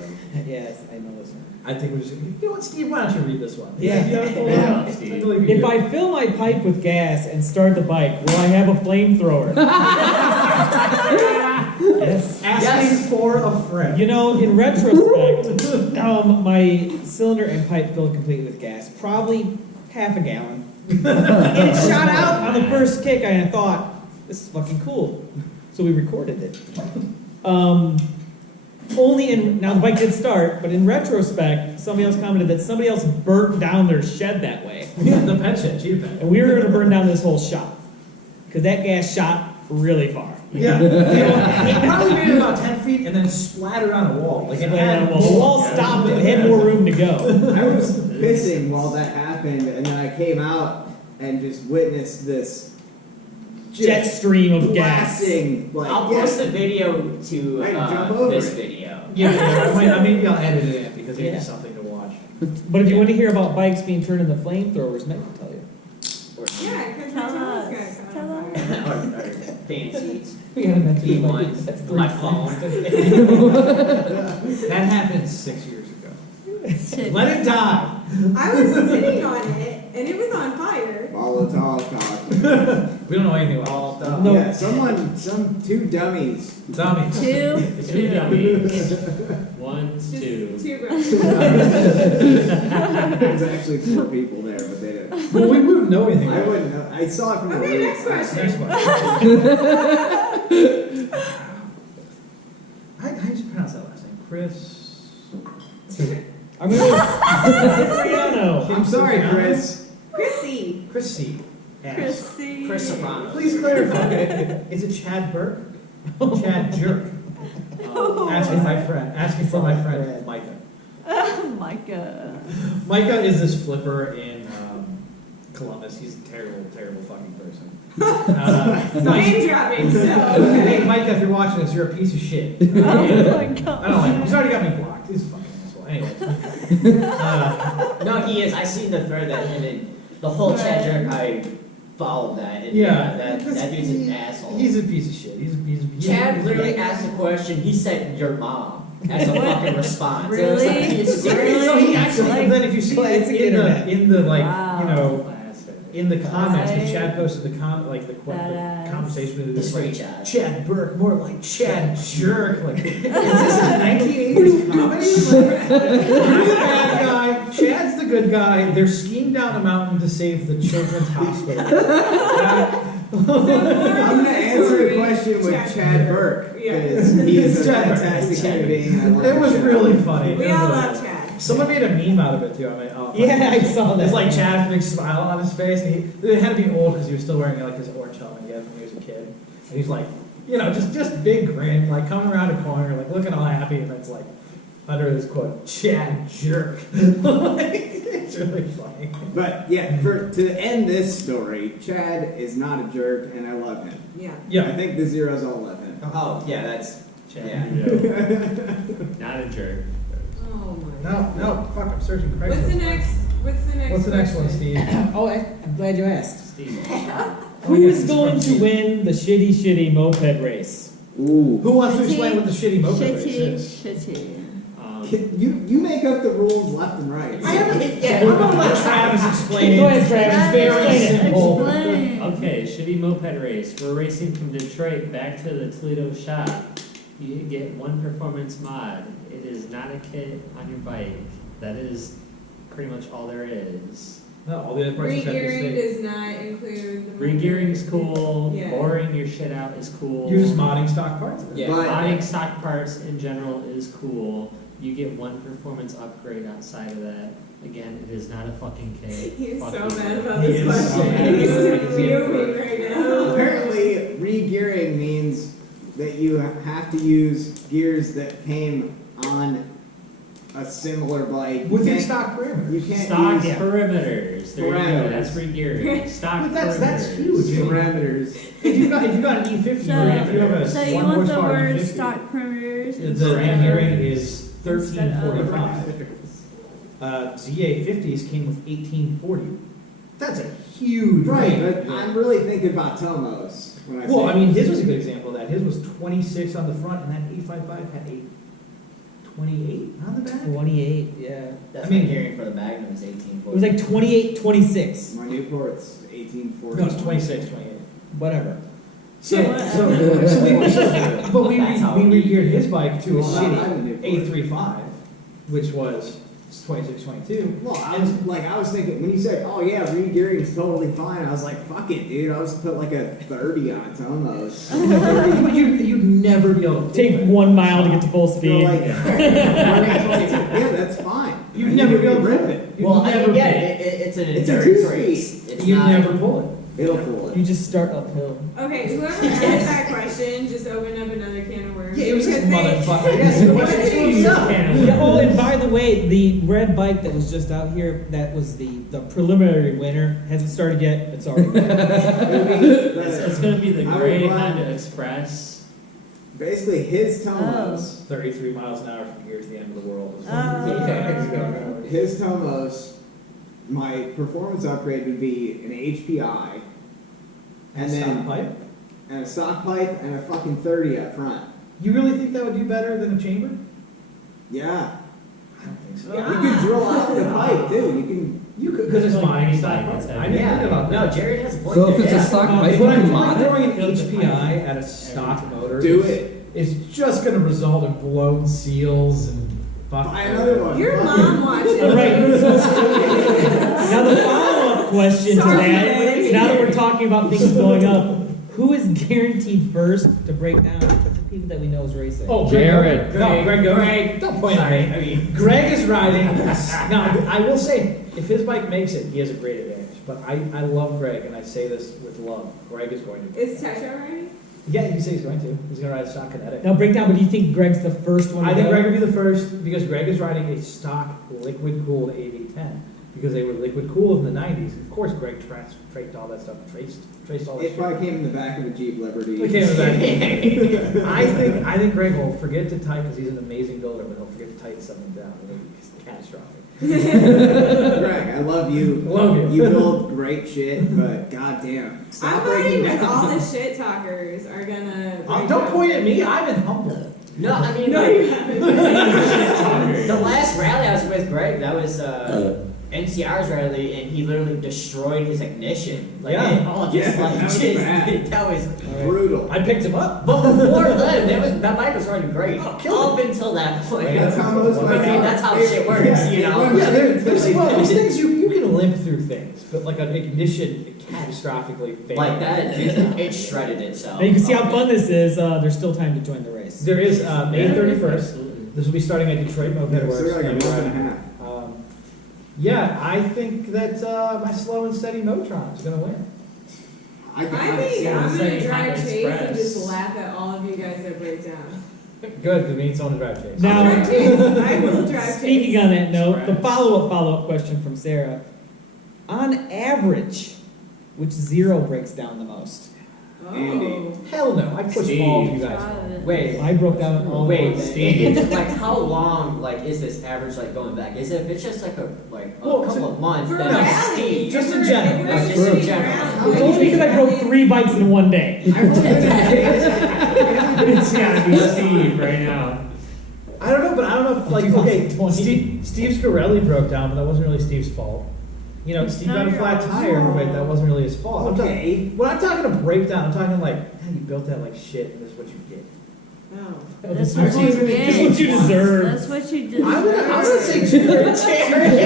Yes, I know this one. I think we're just, you know what, Steve, why don't you read this one? Yeah. Yeah, Steve. I believe you If do. I fill my pipe with gas and start the bike, will I have a flamethrower? Yes. Asking for a friend. You know, in retrospect, my cylinder and pipe filled completely with gas, probably half a gallon. And it shot out on the first kick, and I thought, this is fucking cool. So we recorded it. Now the bike did start, but in retrospect, somebody else commented that somebody else burnt down their shed that way. The pet shed, cheap pet. And we were gonna burn down this whole shop. Because that gas shot really far. Yeah. It probably made it about 10 feet and then splattered on a wall. Like it had The wall stopped, it had more room to go. I was pissing while that happened, and then I came out and just witnessed this Jet stream of gas. blasting. Like, I'll yeah. post the video to I can jump over this it. video. Yeah, maybe I'll edit it in because Yeah. it's something to watch. But if you want to hear about bikes being turned into flamethrowers, Meg will tell you. Yeah, because my Tell toes us. got Tell caught on us. fire. Or fancy We gotta mention it. E1, That's three my times. phone. That happened 6 years ago. Shit. Let it die. I was sitting on it, and it was on fire. Volatile cock. We don't know anything about all No. Yeah, two dummies. Dummy. Two. Two dummies. 1, Just 2. two brothers. There's actually 4 people there, but they didn't. Well, we wouldn't know anything I about it. wouldn't know. I saw it from the Okay, roof. next question. Next question. How do you pronounce that last name? Chris. I'm gonna go Cipriano. I'm sorry, Chris. Chrissy. Chris C. Asked, Chrissy. Chris Soprano. please clarify. Is it Chad Burke? Chad Jerk. Asking for my friend Micah. Oh my god. Micah is this flipper in Columbus. He's a terrible, terrible fucking person. Name dropping, so. Hey, Micah, if you're watching this, you're a piece of shit. Oh my I don't god. like him. He's already got me blocked. He's a fucking asshole. Anyway. No, he is. I seen the thread that him and the whole chat jerk. I followed that. And Yeah. that dude's an asshole. He's a piece of shit. Chad literally asked a question. He said, "Your mom," as a fucking response. It was Really? like, it's serious. Really? So he actually, Like, then if you see classic it internet. in the like, Wow. you know, Classic. in the comments, because Right. Chad posted the Badass. conversation with This this free like, Chad. Chad Burke, more like Chad Jerk. Like, is this a 1980s comedy? Like, you're the bad guy, Chad's the good guy. They're skiing down a mountain to save the children's hospital. I'm gonna answer the question with Chad Burke Yeah. because he's a Chad Burke. fantastic human being. And I love It was the show. really funny. We It was all really love funny. Chad. Someone made a meme out of it too. I mean, oh, Yeah, I saw that. It's like Chad's big smile on his face, and it had to be old because he was still wearing like his orange helmet he had when he was a kid. And he's like, you know, just big grin, like coming around a corner, like looking all happy, and it's like under this quote, Chad Jerk. Like, it's really funny. But yeah, to end this story, Chad is not a jerk, and I love him. Yeah. I Yeah. think the zeros all love him. Oh, yeah, that's, Chad. yeah. Not a jerk. Oh my. No, fuck, I'm searching Craigslist. What's the next? What's the next one, question? Steve? Oh, I'm glad you asked. Steve. Who is going to win the shitty moped race? Ooh. Who wants to explain what the shitty moped race Shitty, is? shitty. You make up the rules left and right. I haven't. Yeah, I'm gonna let Travis explain it. Go ahead, Travis. It's very Explain it. simple. Explain. Okay, shitty moped race. We're racing from Detroit back to the Toledo shop. You get one performance mod. It is not a kit on your bike. That is pretty much all there is. No, all the other prices have to Re-gearing stay. does not include the. Regearing's cool. Yeah. Boring your shit out is cool. You're just modding stock parts. Yeah. But- Modding stock parts in general is cool. You get one performance upgrade outside of that. Again, it is not a fucking kit. He's Fuck so you. mad about He this is so question. mad. He's I can see it. fuming right now. Apparently, re-gearing means that you have to use gears that came on a similar bike. You Within can't- stock parameters. You can't Stock use perimeters. There you go. Parameters. That's regearing. Stock But that's perimeters. huge. parameters. If you got an E50, So- or if you have a So you 1 want the horsepower word E50, stock perimeters? the instead re-gearing of- is instead of- 1345. ZA50s came with 1840. That's a huge Right, range. but I'm really thinking about Tomos when I say. Well, I mean, his was a good example of that. His was 26 on the front, and that 855 had a 28 on the back. 28, yeah. That's I mean- my hearing for the Magnum is 1840. It was like 28, 26. My Newport's 1840. No, it's 26, 28. Whatever. So, Yeah. but we That's how re-geared his bike to a Well, I'm a shitty Newport. 835, which was 26, 22. Well, I was thinking when you said, "Oh yeah, re-gearing is totally fine," I was like, "Fuck it, dude." I was put like a 30 on Tomos. You'd never be able to Take 1 mile to get to full You're speed. like, yeah, that's fine. You'd never be able to rip pull it. it. You'd Well, I never mean, yeah, pull it. it's an It's a endurance two-speed. race. It's You'd not, never pull it. It'll pull You it. just start uphill. Okay, whoever asked that question just opened up another can of worms. Yeah, it was this because they- motherfucker. Yes, it was. What did he It's do? Yeah, oh, and by the way, the red bike that was just out here, that was the preliminary winner. Hasn't started yet. It's already won. It's gonna be the I would gray run- Honda Express. Basically, his Tomos, 33 miles an hour from here to the end of the world. Oh. his Tomos, my performance upgrade would be an HPI, and then pipe. and a stock pipe and a fucking 30 up front. You really think that would do better than a chamber? Yeah, I don't think so. Yeah. you could drill out the pipe too. You could, because it's Like mining any stock bike, pipe. it's I heavy. didn't think yeah, about no, that. Jared has a point So if there, it's a yeah. stock pipe, But you I can feel mod like it. throwing an HPI at a stock motor Do is, it. is just going to result in blown seals and fuck. Buy another one. Your mom watches. All right. Now the follow-up question to Sorry, that, lady. now that we're talking about things going up, who is guaranteed first to break down the people that we know is racing? Oh, Jared. No, Greg, Greg, don't point at me. I mean, Greg is riding. Now, I will say, if his bike makes it, he has a great advantage. But I love Greg, and I say this with love. Greg is going to. Is Tetra riding? Yeah, you can say he's going to. He's going to ride a stock Kinetic. Now break down, but do you think Greg's the first one to I think go? Greg will be the first because Greg is riding a stock liquid-cooled AV10 because they were liquid-cooled in the 90s. Of course, Greg traced all that stuff, traced all that It shit. probably came in the back of a Jeep Liberty. It came in the back. I think Greg will forget to tighten because he's an amazing builder, but he'll forget to tighten something down. It'll be catastrophic. Greg, I love you. Love you. You build great shit, but goddamn, I'm stop voting breaking with all down. the shit talkers are gonna. break Don't down. point at me. I've been humble. no, I mean, No, like, you haven't. the last rally I was with Greg, that was, NCR's rally, and he literally destroyed his ignition. Like Yeah. it all just Yeah, like that was just bad. that was. Brutal. I picked him up. But before then, that bike was running great. killed Up until that point. That's how most I mean, that's how shit works, you know? Yeah, there's those things you can limp through things, but like an ignition catastrophically failed. Like that, it shredded itself. Now you can see how fun this is. There's still time to join the race. There is May 31st. Absolutely. This will be starting at Detroit Moped Yeah, Works. so like a and, month and a half. Yeah, I think that my slow and steady Motron is going to win. I I think Yeah, I'm gonna second drive time Chase and express. just laugh at all of you guys that break down. Good, because we need someone to drive Chase. Now- I'll drive Chase. I will drive Chase. Speaking on that note, the Express. follow-up question from Sarah. On average, which zero breaks down the most? Andy. Hell no, I pushed all of you guys. Wait, I broke down all wait, of them. it's like how long like is this average like going back? Is it if it's just like a Well, couple of months, For then it's rallies, steep. Just in if general. we're Just in shooting general. rallies- It's only because I broke 3 bikes in one day. I've only been in Chase. It's gotta be Steve right now. I don't know, but I don't know if, like, okay, 2020. Steve Scarelli broke down, but that wasn't really Steve's fault. You know, Steve got a flat tire, but that wasn't really his fault. I'm Okay. talking, when I'm talking a breakdown, I'm talking like, man, you built that like shit, and this is what you get. Oh. That's This what is you what get. you deserve. That's what you deserve. I'm gonna say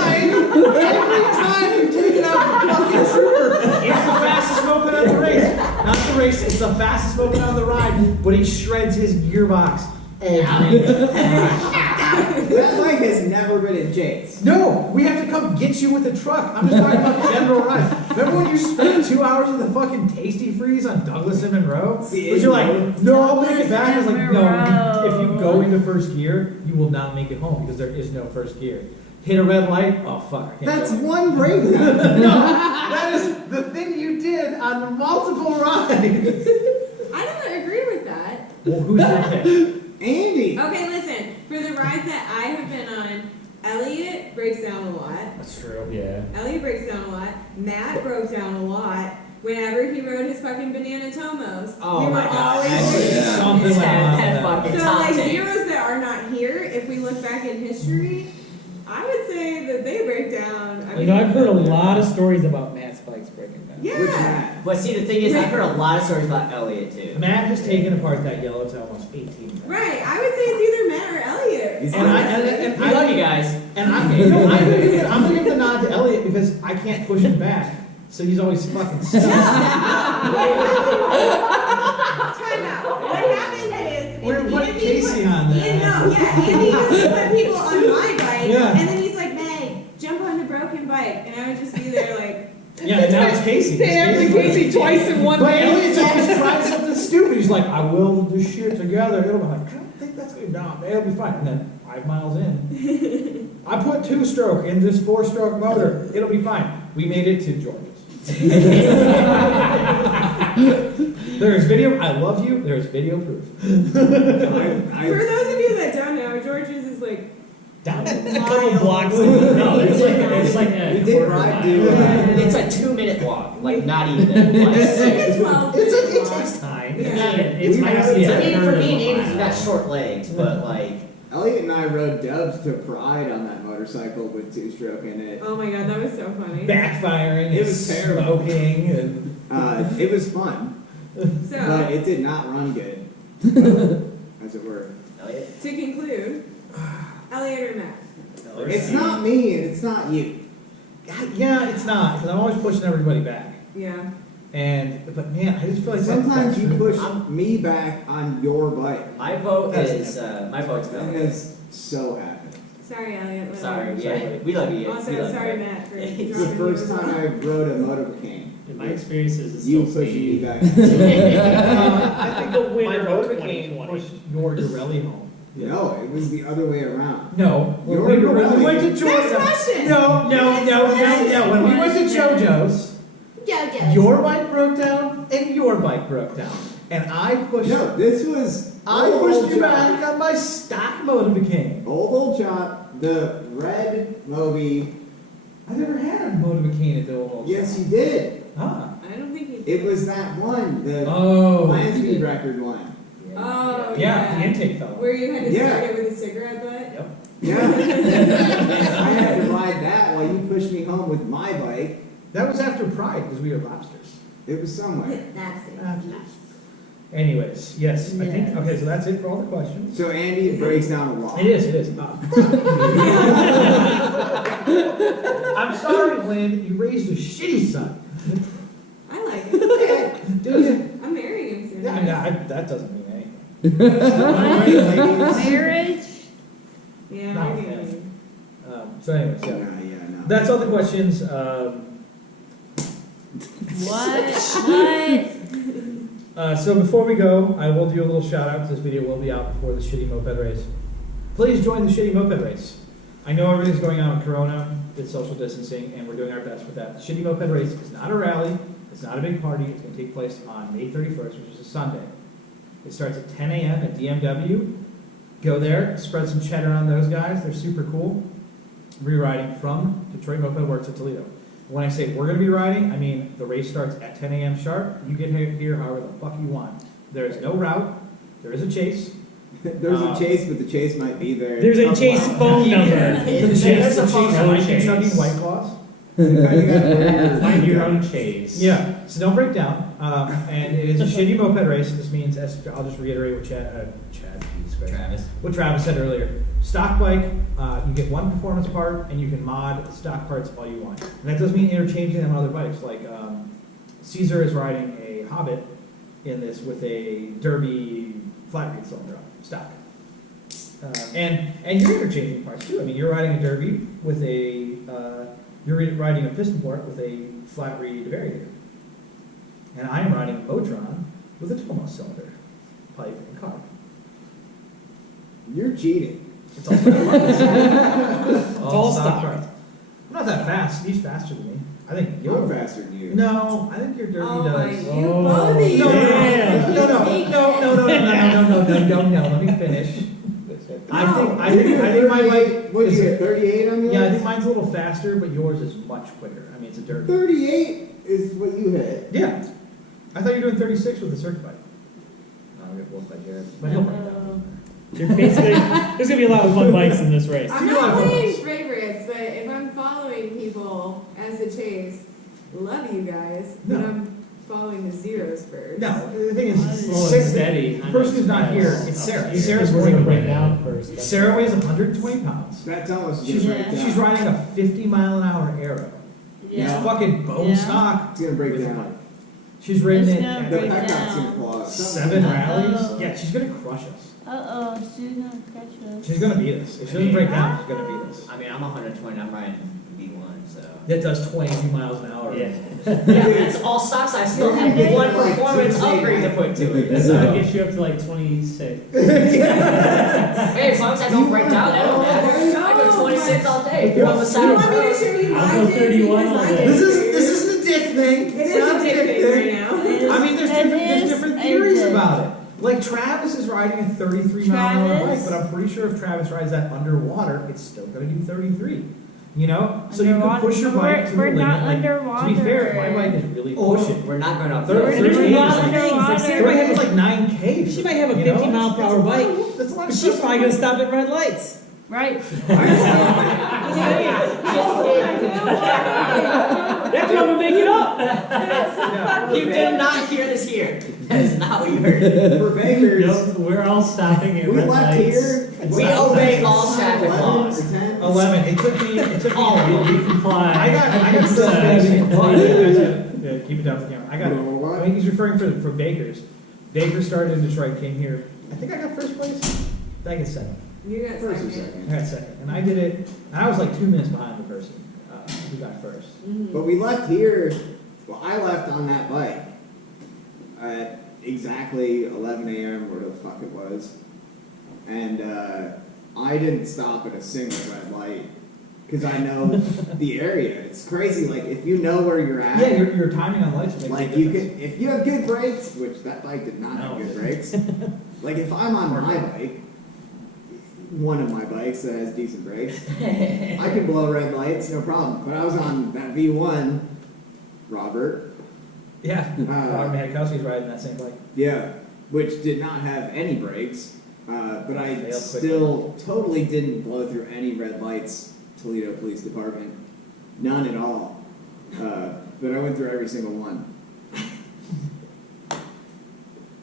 every time you've taken out the fucking trooper, it's the fastest moped on the race. Not the race, it's the fastest moped on the ride, but he shreds his gearbox every time. That bike has never been in Chase. No, we have to come get you with a truck. I'm just talking about general ride. Remember when you spent 2 hours in the fucking Tasty Freeze on Douglas and Monroe? See, But you're like, no, I'll make it back. I was like, no, Monroe. if you go into first gear, you will not make it home because there is no first gear. Hit a red light, oh fuck. I can't That's go. one breakdown. No, that is the thing you did on multiple rides. I don't agree with that. Well, who's your pick? Andy. Okay, listen. For the rides that I have been on, Elliot breaks down a lot. That's true. Yeah. Elliot breaks down a lot. Matt broke down a lot. Whenever he rode his fucking banana tomos, Oh we were my god, always that's breaking down. Something like that that. fucking So top like tank. zeros that are not here, if we look back in history, I would say that they break down. I You know, I've heard a lot of stories about Matt's bikes breaking down. Yeah. Which Matt? But see, the thing is, I've heard a lot of stories about Elliot too. Matt has taken apart that yellow to almost 18 times. Right. I would say it's either Matt or Elliot. He's And I- honestly. and We love you guys. And I'm gonna give the nod to Elliot because I can't push him back, so he's always fucking stuck. Time out. What happens is We're if putting Andy Casey put- on that. Yeah, no, yeah. Andy used to put people on my bike, Yeah. and then he's like, "Meg, jump on the broken bike," and I would just be there like, Yeah, and now it's Casey. They have Casey twice in one But day. Elliot's always trying something stupid. He's like, I will do this shit together. It'll be like, I don't think that's good. No, it'll be fine. And then 5 miles in, I put 2-stroke in this 4-stroke motor. It'll be fine. We made it to Georgia's. There is video. I love you. There is video proof. For those of you that don't know, George's is like Down a couple blocks. No, it's like a We did quarter ride mile. to, It's a 2-minute walk, like not even. Like, it's like a 12. It takes time. Yeah. It's We my have- I yeah, mean, for third me of and a Andy's mile. got short legs, but like, Elliot and I rode Dubs to Pride on that motorcycle with 2-stroke in it. Oh my god, that was so funny. Backfiring. It and was terrible. Smoking and. It was fun, but So, it did not run good, as it were. Elliot. to conclude, Elliot or Matt? It's not me and it's not you. Yeah, it's not because I'm always pushing everybody back. Yeah. But man, I just feel like Sometimes you push I'm- me back on your bike. My vote That's- is my vote's And Elliot. it's so happy. Sorry, Elliot. Sorry, Sorry, yeah, buddy. we love you. Also, we love sorry, you. Matt, for It's It's dropping the first you. time I rode a motorcane. In my experiences, it's You still pushing me speed. back. I think the winner My vote of for became 2020. pushed your Dorelli home. No, it was the other way around. No, Your when we Dorelli. went to Next Georgia. question. No. When we went to JoJo's, your bike broke down and your bike broke down, and I pushed. No, this was I old pushed you John. back on my stock Motivacane. Old Chop, the red Moby. I never had a Motivacane at the old. Yes, you did. Ah. I don't think he It was that one, the Oh. Lansky record one. Oh, Yeah, the intake fell. Where you had to Yeah. start it with a cigarette butt? Yep. Yeah. I had to ride that while you pushed me home with my bike. That was after Pride, because we were lobsters. It was somewhere. That's it. Anyways, yes, I think, Yes. okay, so that's it for all the questions. So Andy breaks down a law. It is. I'm sorry, Lynn, you raised a shitty son. I like it. Do you? I'm marrying him soon. Yeah, that doesn't mean anything. Marriage? Yeah, No, I'm yeah. marrying. So anyways, Yeah, yeah. no. That's all the questions. What? So before we go, I will do a little shout out. This video will be out before the Shitty Moped Race. Please join the Shitty Moped Race. I know everything's going on with Corona, it's social distancing, and we're doing our best with that. The Shitty Moped Race is not a rally, it's not a big party. It's going to take place on May 31st, which is a Sunday. It starts at 10 a.m. at DMW. Go there, spread some cheddar on those guys. They're super cool. Reriding from Detroit Moped Works at Toledo. When I say we're going to be riding, I mean the race starts at 10 a.m. sharp. You get here however the fuck you want. There is no route. There is a chase. There's a chase, but the chase might be there. There's a Chase phone number. There's a chase. Might be chugging White Claws. Find your own chase. Yeah, so don't break down. And it is a shitty moped race. This means, as I'll just reiterate what what Travis said earlier. Stock bike, you get one performance part, and you can mod stock parts all you want. And that doesn't mean interchanging them on other bikes. Like Caesar is riding a Hobbit in this with a Derby flat reed cylinder on stock. And you're interchanging parts too. I mean, you're riding a Derby with a you're riding a piston fork with a flat reed variator. And I am riding a Motron with a 12 cylinder pipe and carb. You're cheating. It's all stock. all stock. parts. I'm not that fast. He's faster than me. I think I'm you're faster than you. No, I think your Derby Oh my, does. you Oh, both of you. No, yeah. no. Let me finish. I think my bike What did is. you get, 38 on yours? Yeah, I think mine's a little faster, but yours is much quicker. I mean, it's a Derby. 38 is what you hit. Yeah. I thought you were doing 36 with the circuit bike. I'll get both by Jared. But he'll break down. You're basically, there's gonna be a lot of fun bikes in this race. I'm not playing favorites, but if I'm following people as a chase, love you guys, but No. I'm following the zeros first. No, the thing is, Slow and six, steady. the person who's not here, it's Sarah. Sarah's We're gonna going break to down first. Sarah weighs 120 pounds. That's how much She's, Yeah. she's riding a 50-mile-an-hour Arrow. Yeah. It's fucking bone Yeah. stock. It's gonna break down. She's ridden It's it gonna at The break peacock's gonna down. claw up. 7 rallies. Uh-oh. Yeah, she's gonna crush us. Uh-oh, she's gonna catch us. She's gonna beat us. If she doesn't break down, she's gonna beat us. I mean, I'm 120, I'm riding V1, so. That does 22 miles an hour. Yeah. Yeah, that's all stocks. I still have one Like performance Tuesday upgrade to night. put to it. That's So. gonna get you up to like 26. Hey, as long as I don't break down, that don't matter. I go 26 all day. If you're on the You side of want the me to road. show you I'll my go dick 31 because all my day. dick This isn't a dick thing. It It's is not a dick thing right now. I mean, there's It different is theories a dick. about it. Like Travis is riding a 33-mile-an-hour bike, Travis? but I'm pretty sure if Travis rides that underwater, it's still gonna do 33. You know, so you can Underwater- push your bike to the we're limit. not Like, to be fair, my underwater. bike is really Oh, pushing. we're not going up They're- there. they're- We're they're- not they're- underwater. Their bike has like 9K. She might have a you know? 50-mile-per-hour bike, That's a lot but of she's stuff. probably gonna stop at red lights. Right. That's how we make it up. Yeah. You did not hear this here. That is not what you heard. For Bakers, Nope, we're all stopping at we red left lights. here. We obey all traffic 11 laws. or 10. 11. It took me. All of them. We comply. I got So, stuff we comply. Yeah, keep it down for the camera. I got. What? I think he's referring for Bakers. Baker started in Detroit, came here. I think I got first place. I think it's second. You got First or second. second. I got second, and I did it. And I was like 2 minutes behind the person who got first. But we left here, well, I left on that bike at exactly 11 a.m. or the fuck it was. And I didn't stop at a single red light because I know the area. It's crazy. Like, if you know where you're at, Yeah, your timing on lights makes like a you difference. can, if you have good brakes, which that bike did not have No. good brakes. Like, if I'm on my bike, one of my bikes that has decent brakes, I can blow red lights, no problem. But I was on that V1, Robert. Yeah, Robert Manikowski's riding that same bike. Yeah, which did not have any brakes. But I Fail still totally didn't blow through any red lights, Toledo Police Department. None at all. But I went through every single one.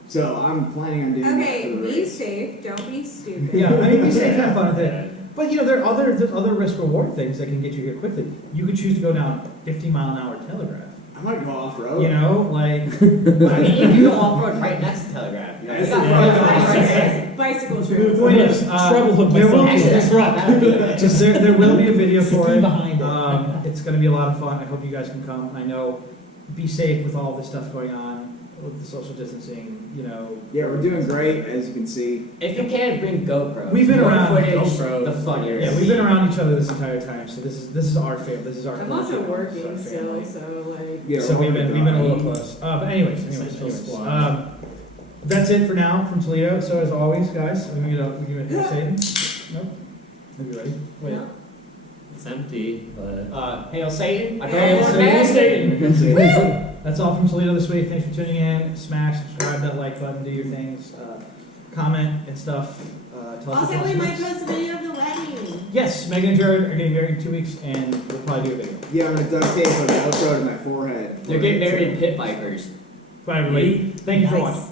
So I'm planning on doing that for Okay, the be race. safe, don't be stupid. Yeah, I mean, we say have fun with it. But you know, there's other risk reward things that can get you here quickly. You could choose to go down 50-mile-an-hour telegraph. I want to go off road. You know, like I mean, you go off road right next to Telegraph. You know, That's you got it. road right there. Bicycle the trip. point is, Trouble with there will Actually, be that's right. That would be good. just there will be a video for Ski it. behind it. It's going to be a lot of fun. I hope you guys can come. I know, be safe with all this stuff going on with the social distancing. You know. Yeah, we're doing great, as you can see. If you can, bring GoPro. We've been More around footage, GoPro. the funnier. Yeah, we've been around each other this entire time, so this is our family. This is our. I'm also family. working It's our still, family. so like. Yeah, So we've been a little dying. close. But anyways. Essential squad. That's it for now from Toledo. So as always, guys, we gonna say it? Nope. Are you ready? Wait. No. It's empty, but Hail Satan. I Hail go Satan. That's all from Toledo this week. Thanks for tuning in. Smash, subscribe, that like button, do your things, comment and stuff. Tell us Also, your we might thoughts. post a video of the wedding. Yes, Megan and Jared are getting married in 2 weeks, and we'll probably do a video. Yeah, I'm gonna duct tape a Velcro to my forehead. They're getting married in pit vipers. Bye, everybody. Thank you for Nice. watching.